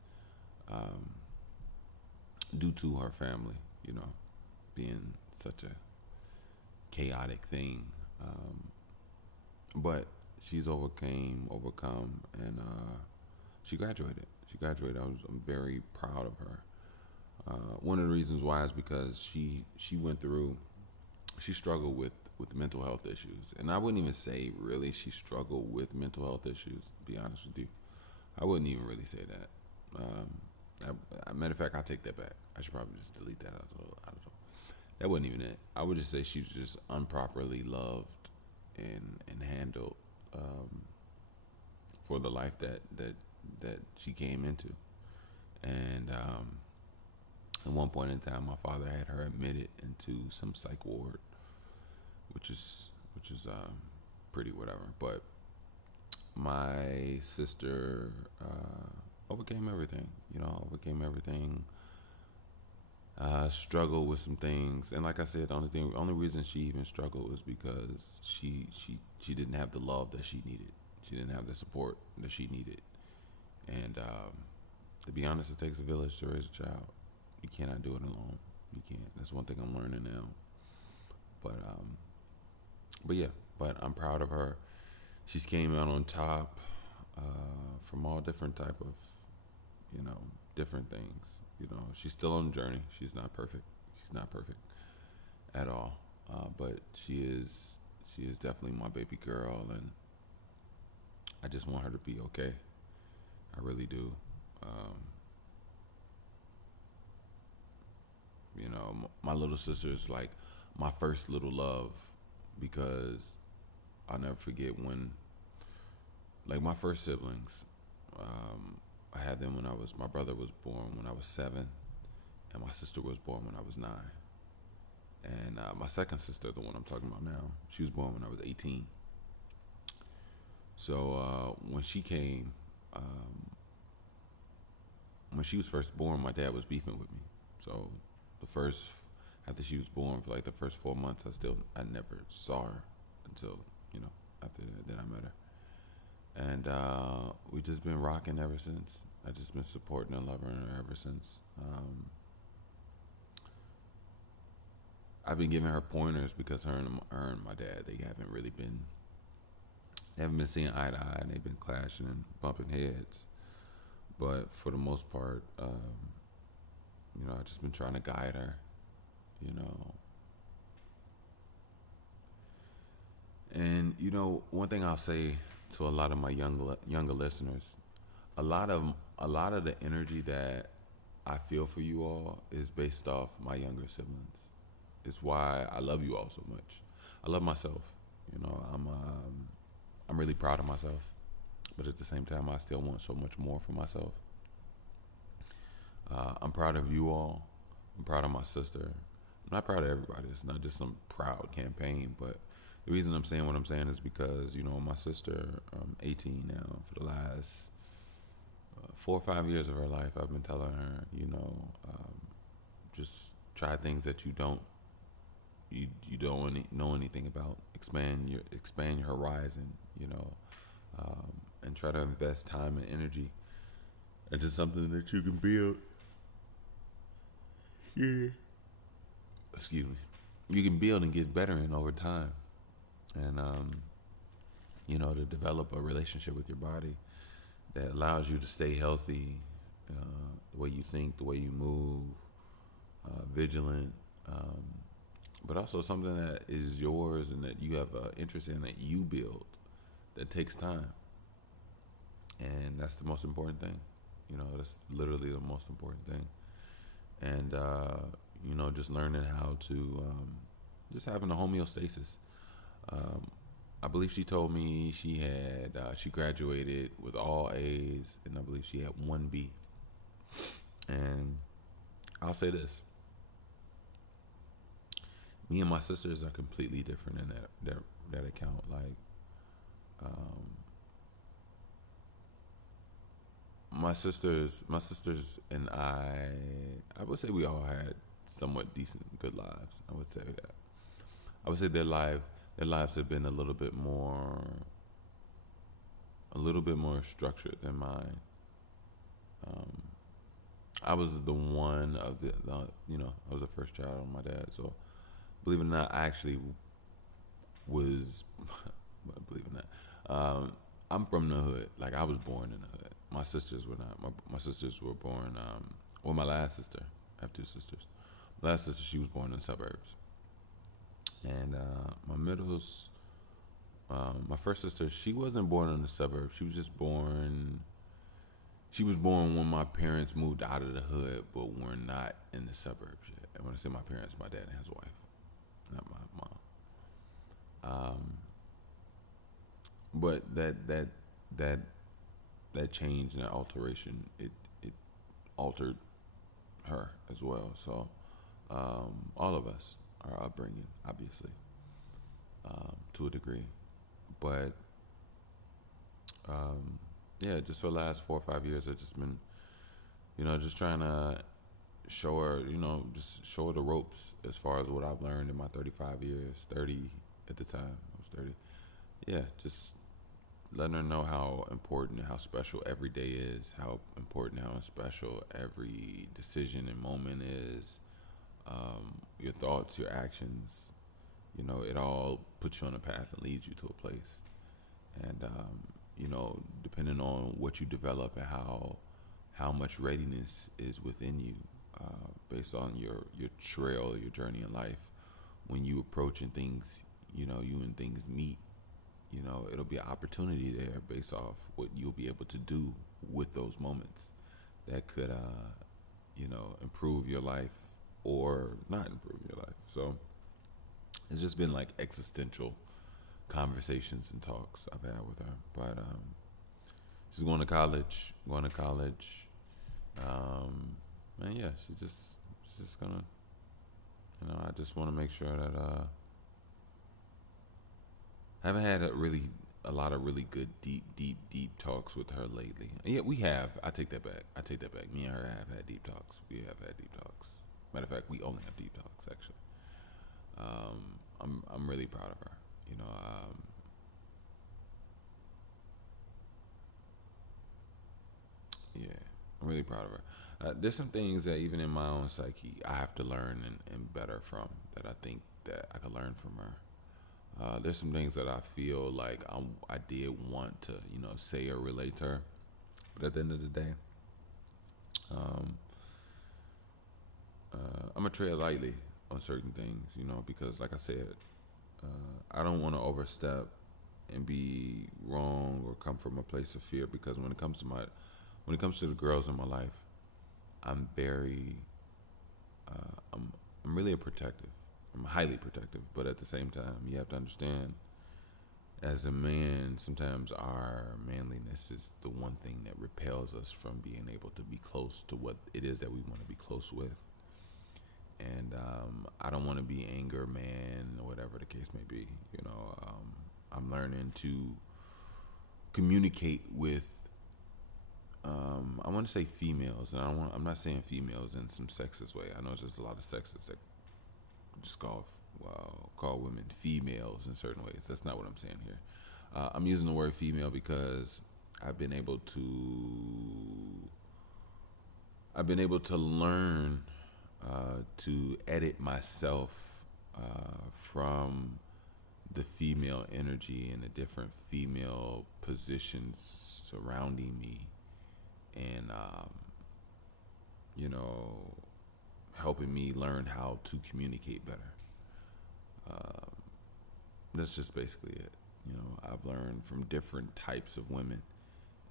um, due to her family, you know, being such a chaotic thing. But she's overcome, and she graduated. She graduated. I'm very proud of her. One of the reasons why is because she went through. She struggled with mental health issues, and I wouldn't even say really she struggled with mental health issues. To be honest with you, I wouldn't even really say that. Matter of fact, I'll take that back. I should probably just delete that out of the. That wasn't even it. I would just say she was just improperly loved and handled for the life that she came into. And at one point in time, my father had her admitted into some psych ward, which is pretty whatever. But my sister overcame everything. You know, overcame everything. Struggled with some things, and like I said, the only reason she even struggled was because she didn't have the love that she needed. She didn't have the support that she needed, and to be honest, it takes a village to raise a child. You cannot do it alone. You can't. That's one thing I'm learning now. But yeah, but I'm proud of her. She's came out on top from all different type of different things. You know, she's still on the journey. She's not perfect. She's not perfect at all. But she is definitely my baby girl, and I just want her to be okay. I really do. Um, my little sister is like my first little love because I'll never forget when, like, my first siblings. I had them when my brother was born when I was 7, and my sister was born when I was 9. And my second sister, the one I'm talking about now, she was born when I was 18. So when she came, when she was first born, my dad was beefing with me. So after she was born, for like the first 4 months, I never saw her until, after that, then I met her. And we just been rocking ever since. I just been supporting and loving her ever since. I've been giving her pointers because her and my dad, they haven't been seeing eye to eye, and they've been clashing and bumping heads. But for the most part, I've just been trying to guide her, And one thing I'll say to a lot of my younger listeners, a lot of the energy that I feel for you all is based off my younger siblings. It's why I love you all so much. I love myself. I'm really proud of myself, but at the same time, I still want so much more for myself. I'm proud of you all. I'm proud of my sister. I'm not proud of everybody. It's not just some proud campaign, but the reason I'm saying what I'm saying is because, my sister, 18 now, for the last 4 or 5 years of her life, I've been telling her, just try things that you don't know anything about. Expand your horizon, and try to invest time and energy into something that you can build. Yeah. Excuse me. You can build and get better in over time, and to develop a relationship with your body that allows you to stay healthy the way you think, the way you move, vigilant, um, but also something that is yours and that you have an interest in that you build that takes time. And that's the most important thing. That's literally the most important thing. And, just learning how to, just having a homeostasis. Um, I believe she told me she graduated with all A's, and I believe she had one B. And I'll say this: me and my sisters are completely different in that account. Like, um, my sisters and I would say we all had somewhat decent, good lives. I would say that. I would say their lives have been a little bit more structured than mine. Um, I was the one of I was the first child of my dad. So believe it or not, I actually was, believe it or not, I'm from the hood. Like, I was born in the hood. My sisters were not. My sisters were born. My last sister. I have two sisters. My last sister, she was born in the suburbs, and my first sister, she wasn't born in the suburbs. She was just born. She was born when my parents moved out of the hood, but were not in the suburbs yet. And when I say my parents, my dad and his wife, not my mom. But that change and that alteration, it altered her as well. So all of us, our upbringing, obviously, to a degree, but yeah, just for the last 4 or 5 years, I've just been, just trying to show her, just show her the ropes as far as what I've learned in my 35 years, 30 at the time. I was 30. Yeah, just letting her know how important and how special every day is, how important, how special every decision and moment is. Your thoughts, your actions, it all puts you on a path and leads you to a place. And depending on what you develop and how much readiness is within you, based on your trail, your journey in life, when you approach and things, you and things meet, it'll be an opportunity there based off what you'll be able to do with those moments that could, improve your life or not improve your life. So it's just been like existential conversations and talks I've had with her. But she's going to college, and yeah, she's just gonna, I just want to make sure that I haven't had a lot of really good deep talks with her lately. And yeah, we have. I take that back. Me and her have had deep talks. We have had deep talks. Matter of fact, we only have deep talks actually. I'm really proud of her. Yeah, I'm really proud of her. There's some things that even in my own psyche I have to learn and better from, that I think that I could learn from her. There's some things that I feel like I did want to, say or relate to her, but at the end of the day, um, I'm gonna tread lightly on certain things, because like I said, I don't want to overstep and be wrong or come from a place of fear. Because when it comes to the girls in my life, I'm very, I'm really a protective. I'm highly protective, but at the same time, you have to understand, as a man, sometimes our manliness is the one thing that repels us from being able to be close to what it is that we want to be close with. And I don't want to be anger man or whatever the case may be. I'm learning to communicate with. I want to say females, and I'm not saying females in some sexist way. I know there's a lot of sexists that just call women females in certain ways. That's not what I'm saying here. I'm using the word female because I've been able to learn to edit myself from the female energy and the different female positions surrounding me, and you know, helping me learn how to communicate better. Um, that's just basically it. You know, I've learned from different types of women,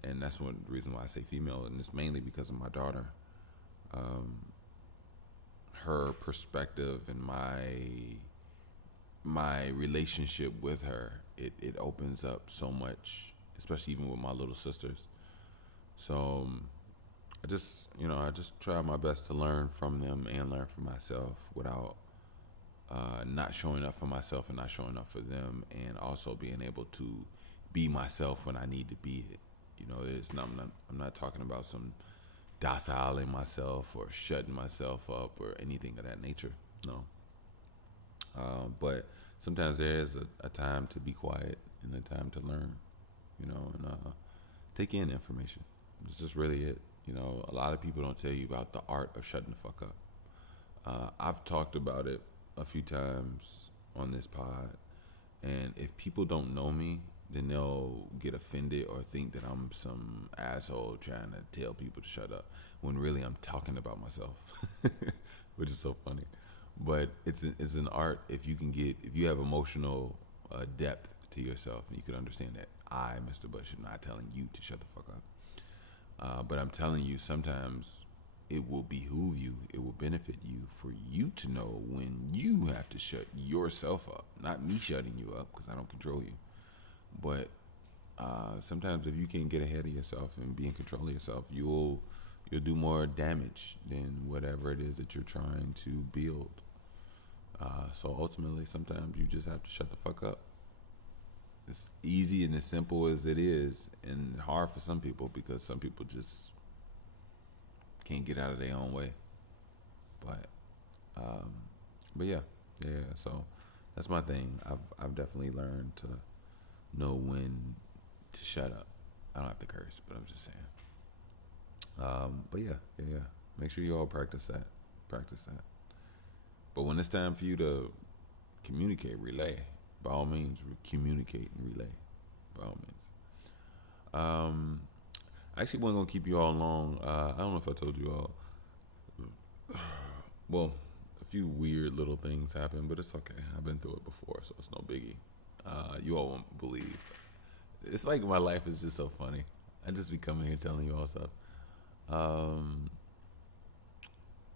and that's one reason why I say female, and it's mainly because of my daughter. Um, Her perspective and my relationship with her, it opens up so much, especially even with my little sisters. So I just try my best to learn from them and learn from myself without not showing up for myself and not showing up for them, and also being able to be myself when I need to be it. You know, I'm not talking about some dociling myself or shutting myself up or anything of that nature. No. But sometimes there is a time to be quiet and a time to learn, you know, and take in information. It's just really it. You know, a lot of people don't tell you about the art of shutting the fuck up. I've talked about it a few times on this pod, and if people don't know me, then they'll get offended or think that I'm some asshole trying to tell people to shut up, when really I'm talking about myself, which is so funny. But it's an art if you have emotional depth to yourself, and you can understand that I, Mr. Bush, am not telling you to shut the fuck up. But I'm telling you, sometimes it will behoove you, it will benefit you for you to know when you have to shut yourself up. Not me shutting you up, because I don't control you. But sometimes if you can get ahead of yourself and be in control of yourself, you'll do more damage than whatever it is that you're trying to build. So ultimately, sometimes you just have to shut the fuck up. It's easy and as simple as it is, and hard for some people because some people just can't get out of their own way. But, um, but yeah. So that's my thing. I've definitely learned to know when to shut up. I don't have to curse, but I'm just saying. But yeah. Make sure you all practice that. Practice that. But when it's time for you to communicate, relay. By all means, communicate and relay. By all means. I actually wasn't gonna keep you all long. I don't know if I told you all. Well, a few weird little things happened, but it's okay. I've been through it before, so it's no biggie. You all won't believe. It's like my life is just so funny. I just be coming here telling you all stuff. Um,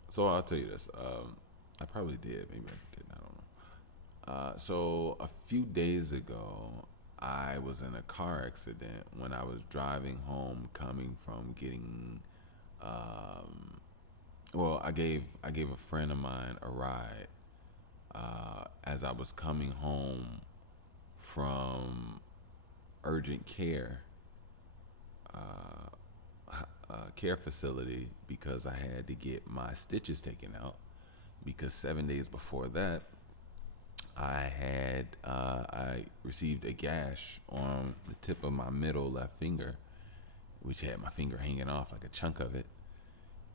so I'll tell you this. I probably did. Maybe I didn't. I don't know. So a few days ago, I was in a car accident when I was driving home, coming from getting. Well, I gave a friend of mine a ride as I was coming home from urgent care care facility because I had to get my stitches taken out, because 7 days before that I received a gash on the tip of my middle left finger, which had my finger hanging off like a chunk of it,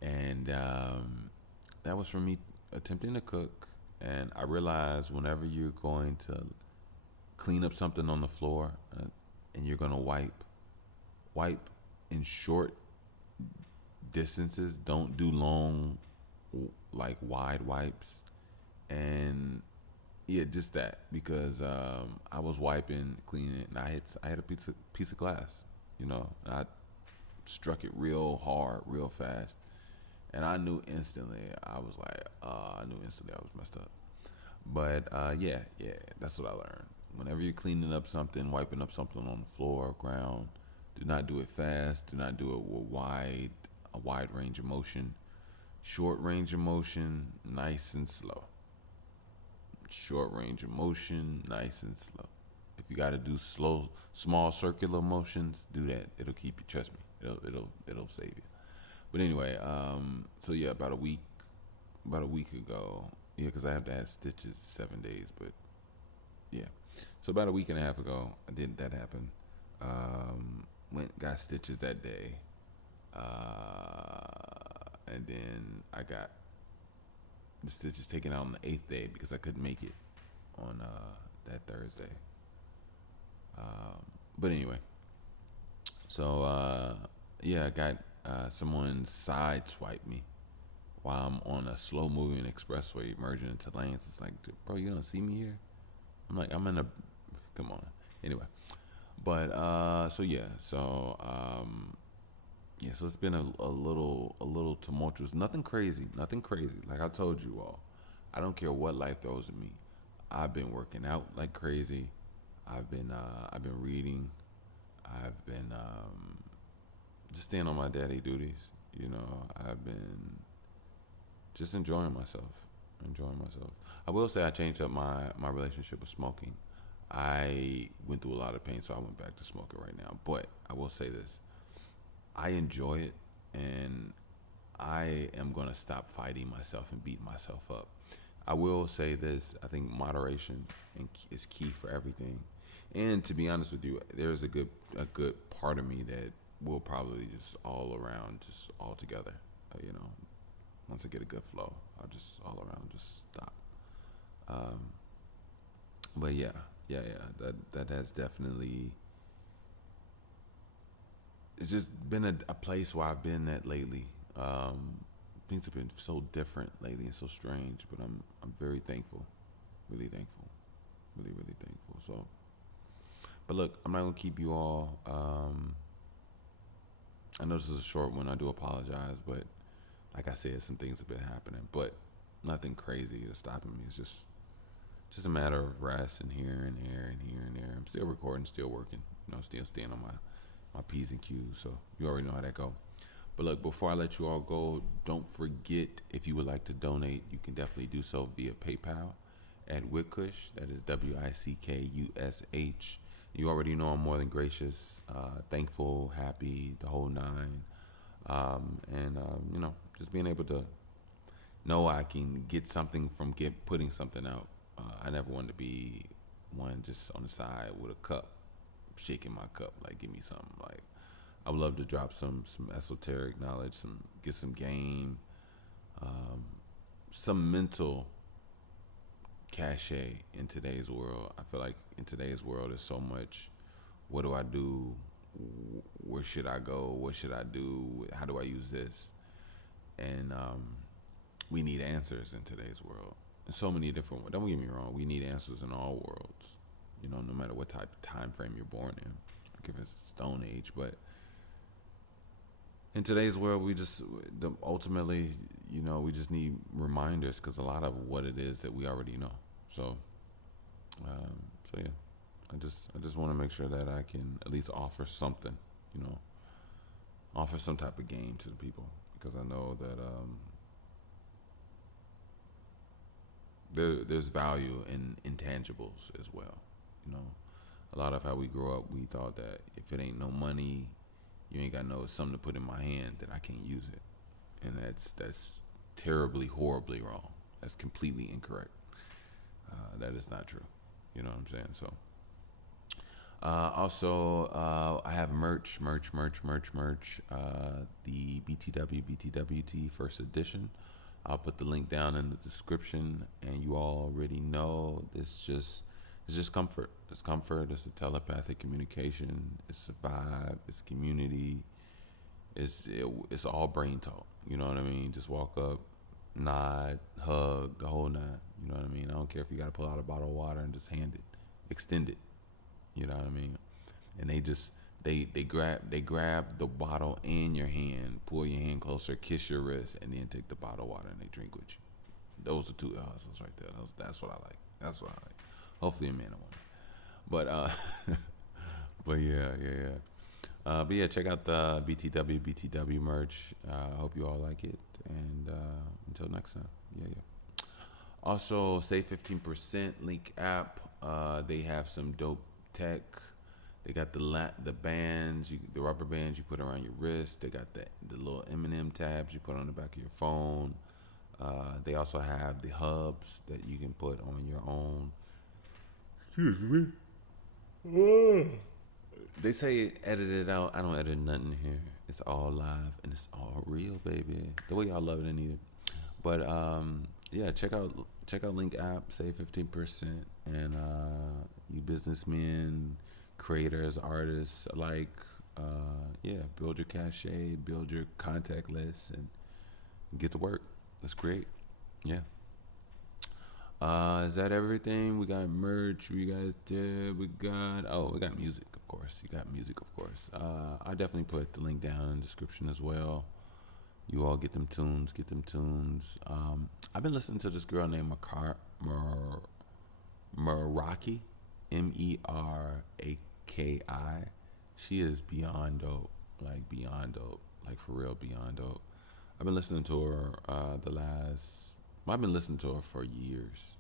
and that was from me attempting to cook. And I realized whenever you're going to clean up something on the floor and you're gonna wipe in short distances. Don't do long, like wide wipes. And yeah, just that, because I was wiping, cleaning it, and I had a piece of glass, you know. And I struck it real hard, real fast, and I knew instantly. I was messed up. But yeah, that's what I learned. Whenever you're cleaning up something, wiping up something on the floor or ground, do not do it fast. Do not do it with a wide range of motion. Short range of motion, nice and slow. Short range of motion, nice and slow. If you got to do small circular motions, do that. It'll keep you. Trust me. It'll save you. But anyway, so yeah, about a week ago, yeah, because I have to have stitches 7 days, but yeah. So about a week and a half ago, that happen. Got stitches that day, and then I got the stitches taken out on the 8th day because I couldn't make it on that Thursday. But anyway, so yeah, I got someone sideswiped me while I'm on a slow moving expressway merging into lanes. It's like, bro, you don't see me here? I'm like, I'm in a, come on. Anyway, but so it's been a little tumultuous. Nothing crazy, nothing crazy. Like I told you all, I don't care what life throws at me. I've been working out like crazy. I've been reading. I've been just staying on my daddy duties. I've been just enjoying myself. Enjoying myself. I will say I changed up my relationship with smoking. I went through a lot of pain, so I went back to smoking right now. But I will say this: I enjoy it, and I am gonna stop fighting myself and beating myself up. I will say this: I think moderation is key for everything. And to be honest with you, there's a good part of me that will probably just all around, just all together. Once I get a good flow, I'll just all around just stop. Um, but yeah, that has definitely. It's just been a place where I've been at lately. Things have been so different lately and so strange, but I'm very thankful, really thankful, really thankful. So, but look, I'm not gonna keep you all. I know this is a short one. I do apologize, but like I said, some things have been happening, but nothing crazy is stopping me. It's just a matter of rest and here and there and here and there. I'm still recording, still working, still staying on my P's and Q's. So you already know how that go. But look, before I let you all go, don't forget, if you would like to donate, you can definitely do so via PayPal at Wickush. That is WICKUSH. You already know I'm more than gracious, thankful, happy, the whole nine. Just being able to know I can get something from putting something out. I never wanted to be one just on the side with a cup, shaking my cup, like, give me something. Like, I would love to drop some esoteric knowledge, get some game, some mental cachet in today's world. I feel like in today's world there's so much. What do I do? Where should I go? What should I do? How do I use this? And we need answers in today's world. In so many different. Don't get me wrong. We need answers in all worlds. No matter what type of time frame you're born in. Like if it's Stone Age, but in today's world, we just ultimately, we just need reminders, because a lot of what it is that we already know. So yeah, I just want to make sure that I can at least offer something, offer some type of game to the people, because I know that there's value in intangibles as well. A lot of how we grow up, we thought that if it ain't no money, you ain't got something to put in my hand, that I can't use it, and that's terribly, horribly wrong. That's completely incorrect. That is not true. You know what I'm saying? So, also, I have merch. The BTWT first edition. I'll put the link down in the description, and you all already know it's just comfort. It's comfort. It's a telepathic communication. It's a vibe. It's community. It's all brain talk. You know what I mean? Just walk up, nod, hug, the whole nine. You know what I mean? I don't care if you got to pull out a bottle of water and just hand it, extend it. You know what I mean? And they grab the bottle in your hand, pull your hand closer, kiss your wrist, and then take the bottle of water and they drink with you. Those are two hustles right there. That's what I like. That's what I like. Hopefully a man or woman. But but yeah. Check out the BTW merch. I hope you all like it. And until next time. Yeah. Also, Save 15% Link app. They have some dope tech. They got the bands, the rubber bands you put around your wrist. They got the little M&M tabs you put on the back of your phone. They also have the hubs that you can put on your own. Excuse me. They say edit it out. I don't edit nothing here. It's all live and it's all real, baby. The way y'all love it and need it. But yeah, check out Link app, save 15%, and you businessmen, creators, artists alike, build your cachet, build your contact list, and get to work. Let's create. Yeah. Is that everything? We got merch. We got we got we got music, of course. You got music, of course. I definitely put the link down in the description as well. You all get them tunes. Get them tunes. I've been listening to this girl named Meraki, Meraki. She is beyond dope, like beyond dope, like for real beyond dope. I've been listening to her I've been listening to her for years,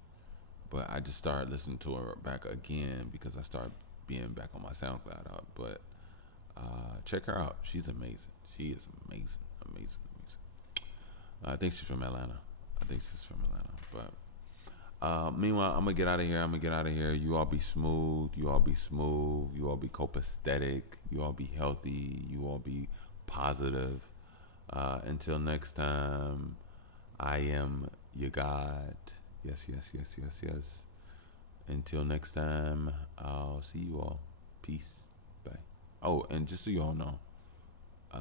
but I just started listening to her back again because I started being back on my SoundCloud out. But check her out. She's amazing. She is amazing, amazing, amazing. I think she's from Atlanta. But meanwhile, I'm gonna get out of here. You all be smooth. You all be smooth. You all be copacetic. You all be healthy. You all be positive. Until next time, I am your God. Yes, yes, yes, yes, yes. Until next time, I'll see you all. Peace. Bye. Oh, and just so you all know, I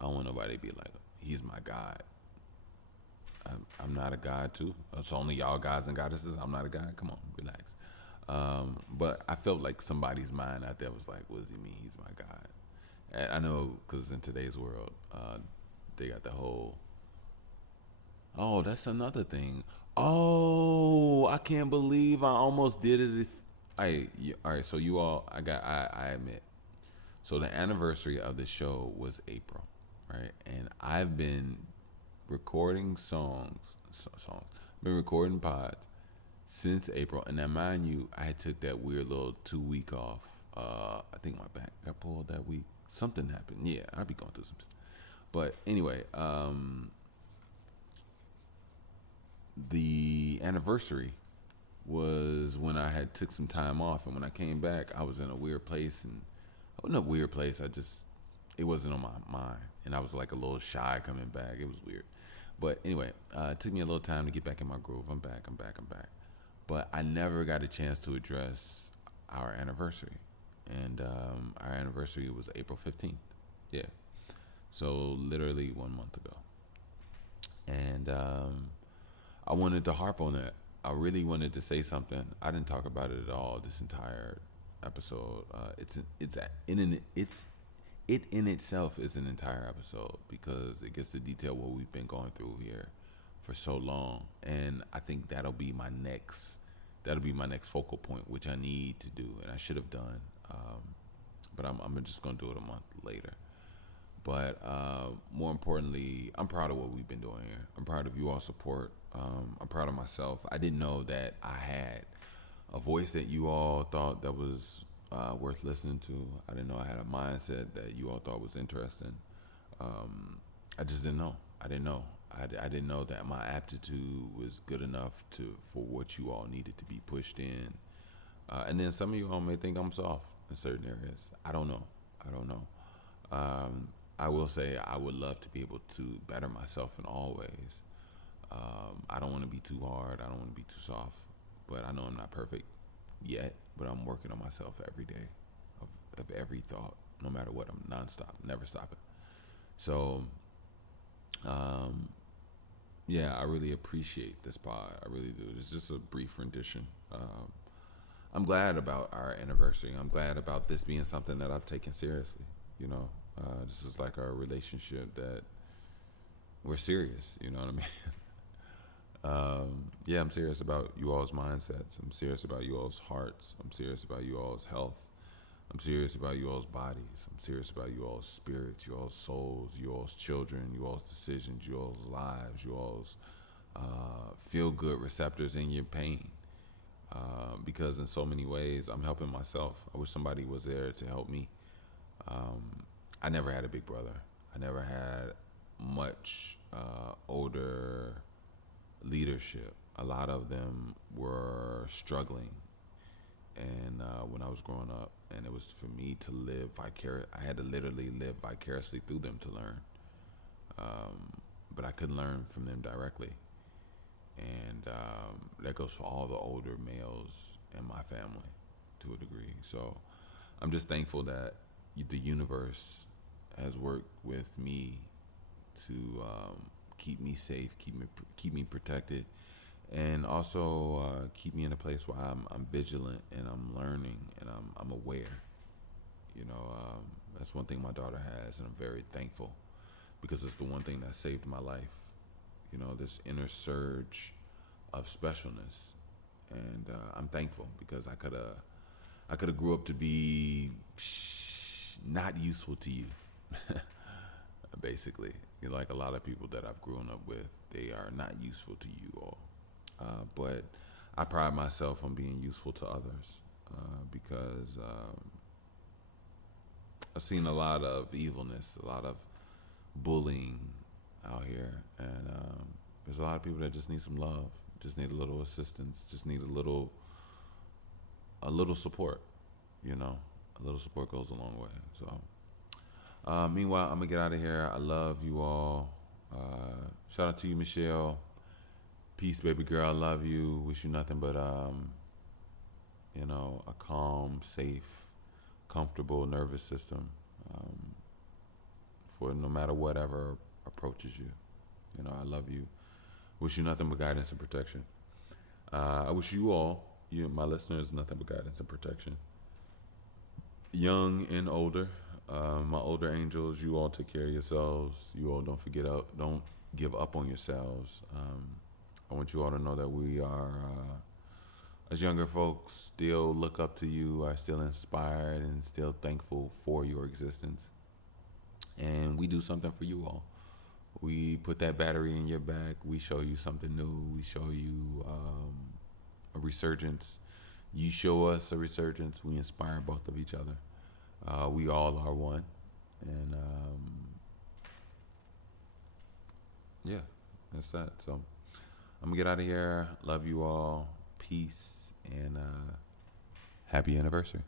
don't want nobody to be like, he's my God. I'm not a god too. It's only y'all gods and goddesses. I'm not a god. Come on, relax. But I felt like somebody's mind out there was like, what does he mean? He's my god. And I know because in today's world, they got the whole. Oh, that's another thing. Oh, I can't believe I almost did it. All right. So you all, I admit. So the anniversary of the show was April, right? And I've been recording been recording pods since April. And now, mind you, I took that weird little 2 week off. I think my back got pulled that week. Something happened. Yeah, I'll be going through some stuff. But anyway, the anniversary was when I had took some time off, and when I came back, I was in a weird place, and I wasn't a weird place. It wasn't on my mind, and I was like a little shy coming back. It was weird, but anyway, it took me a little time to get back in my groove. I'm back. But I never got a chance to address our anniversary, and our anniversary was April 15th. Yeah, so literally 1 month ago, and I wanted to harp on that. I really wanted to say something. I didn't talk about it at all this entire episode. It in itself is an entire episode because it gets to detail what we've been going through here for so long, and I think that'll be my next focal point, which I need to do, and I should have done, but I'm just gonna do it a month later. But more importantly, I'm proud of what we've been doing here. I'm proud of you all support. I'm proud of myself. I didn't know that I had a voice that you all thought that was worth listening to. I didn't know I had a mindset that you all thought was interesting. I just didn't know. I didn't know. I didn't know that my aptitude was good enough for what you all needed to be pushed in. And then some of you all may think I'm soft in certain areas. I don't know. I will say I would love to be able to better myself in all ways. I don't want to be too hard. I don't want to be too soft. But I know I'm not perfect yet. But I'm working on myself every day of every thought, no matter what. I'm nonstop, never stopping. So, yeah, I really appreciate this pod. I really do. It's just a brief rendition. I'm glad about our anniversary. I'm glad about this being something that I've taken seriously. You know, this is like our relationship that we're serious. You know what I mean? Yeah, I'm serious about you all's mindsets. I'm serious about you all's hearts. I'm serious about you all's health. I'm serious about you all's bodies. I'm serious about you all's spirits, you all's souls, you all's children, you all's decisions, you all's lives, you all's feel-good receptors in your pain. Because in so many ways, I'm helping myself. I wish somebody was there to help me. I never had a big brother. I never had much older leadership. A lot of them were struggling, and when I was growing up, and it was for me to live I had to literally live vicariously through them to learn, but I couldn't learn from them directly, and that goes for all the older males in my family to a degree. So I'm just thankful that the universe has worked with me to keep me safe, keep me protected, and also keep me in a place where I'm vigilant and I'm learning and I'm aware. You know, that's one thing my daughter has, and I'm very thankful because it's the one thing that saved my life. You know, this inner surge of specialness, and I'm thankful because I could have grew up to be not useful to you, basically. You know, like a lot of people that I've grown up with, they are not useful to you all. But I pride myself on being useful to others because I've seen a lot of evilness, a lot of bullying out here, and there's a lot of people that just need some love, just need a little assistance, just need a little support. You know, a little support goes a long way. So, meanwhile, I'm gonna get out of here. I love you all. Shout out to you, Michelle. Peace, baby girl. I love you. Wish you nothing but a calm, safe, comfortable nervous system for no matter whatever approaches you. You know, I love you. Wish you nothing but guidance and protection. I wish you all, you my listeners, nothing but guidance and protection. Young and older, my older angels, you all take care of yourselves. You all don't give up on yourselves. I want you all to know that we are, as younger folks, still look up to you, are still inspired, and still thankful for your existence. And we do something for you all. We put that battery in your back. We show you something new. We show you a resurgence. You show us a resurgence. We inspire both of each other. We all are one. And yeah, that's that. So I'm going to get out of here. Love you all. Peace and happy anniversary.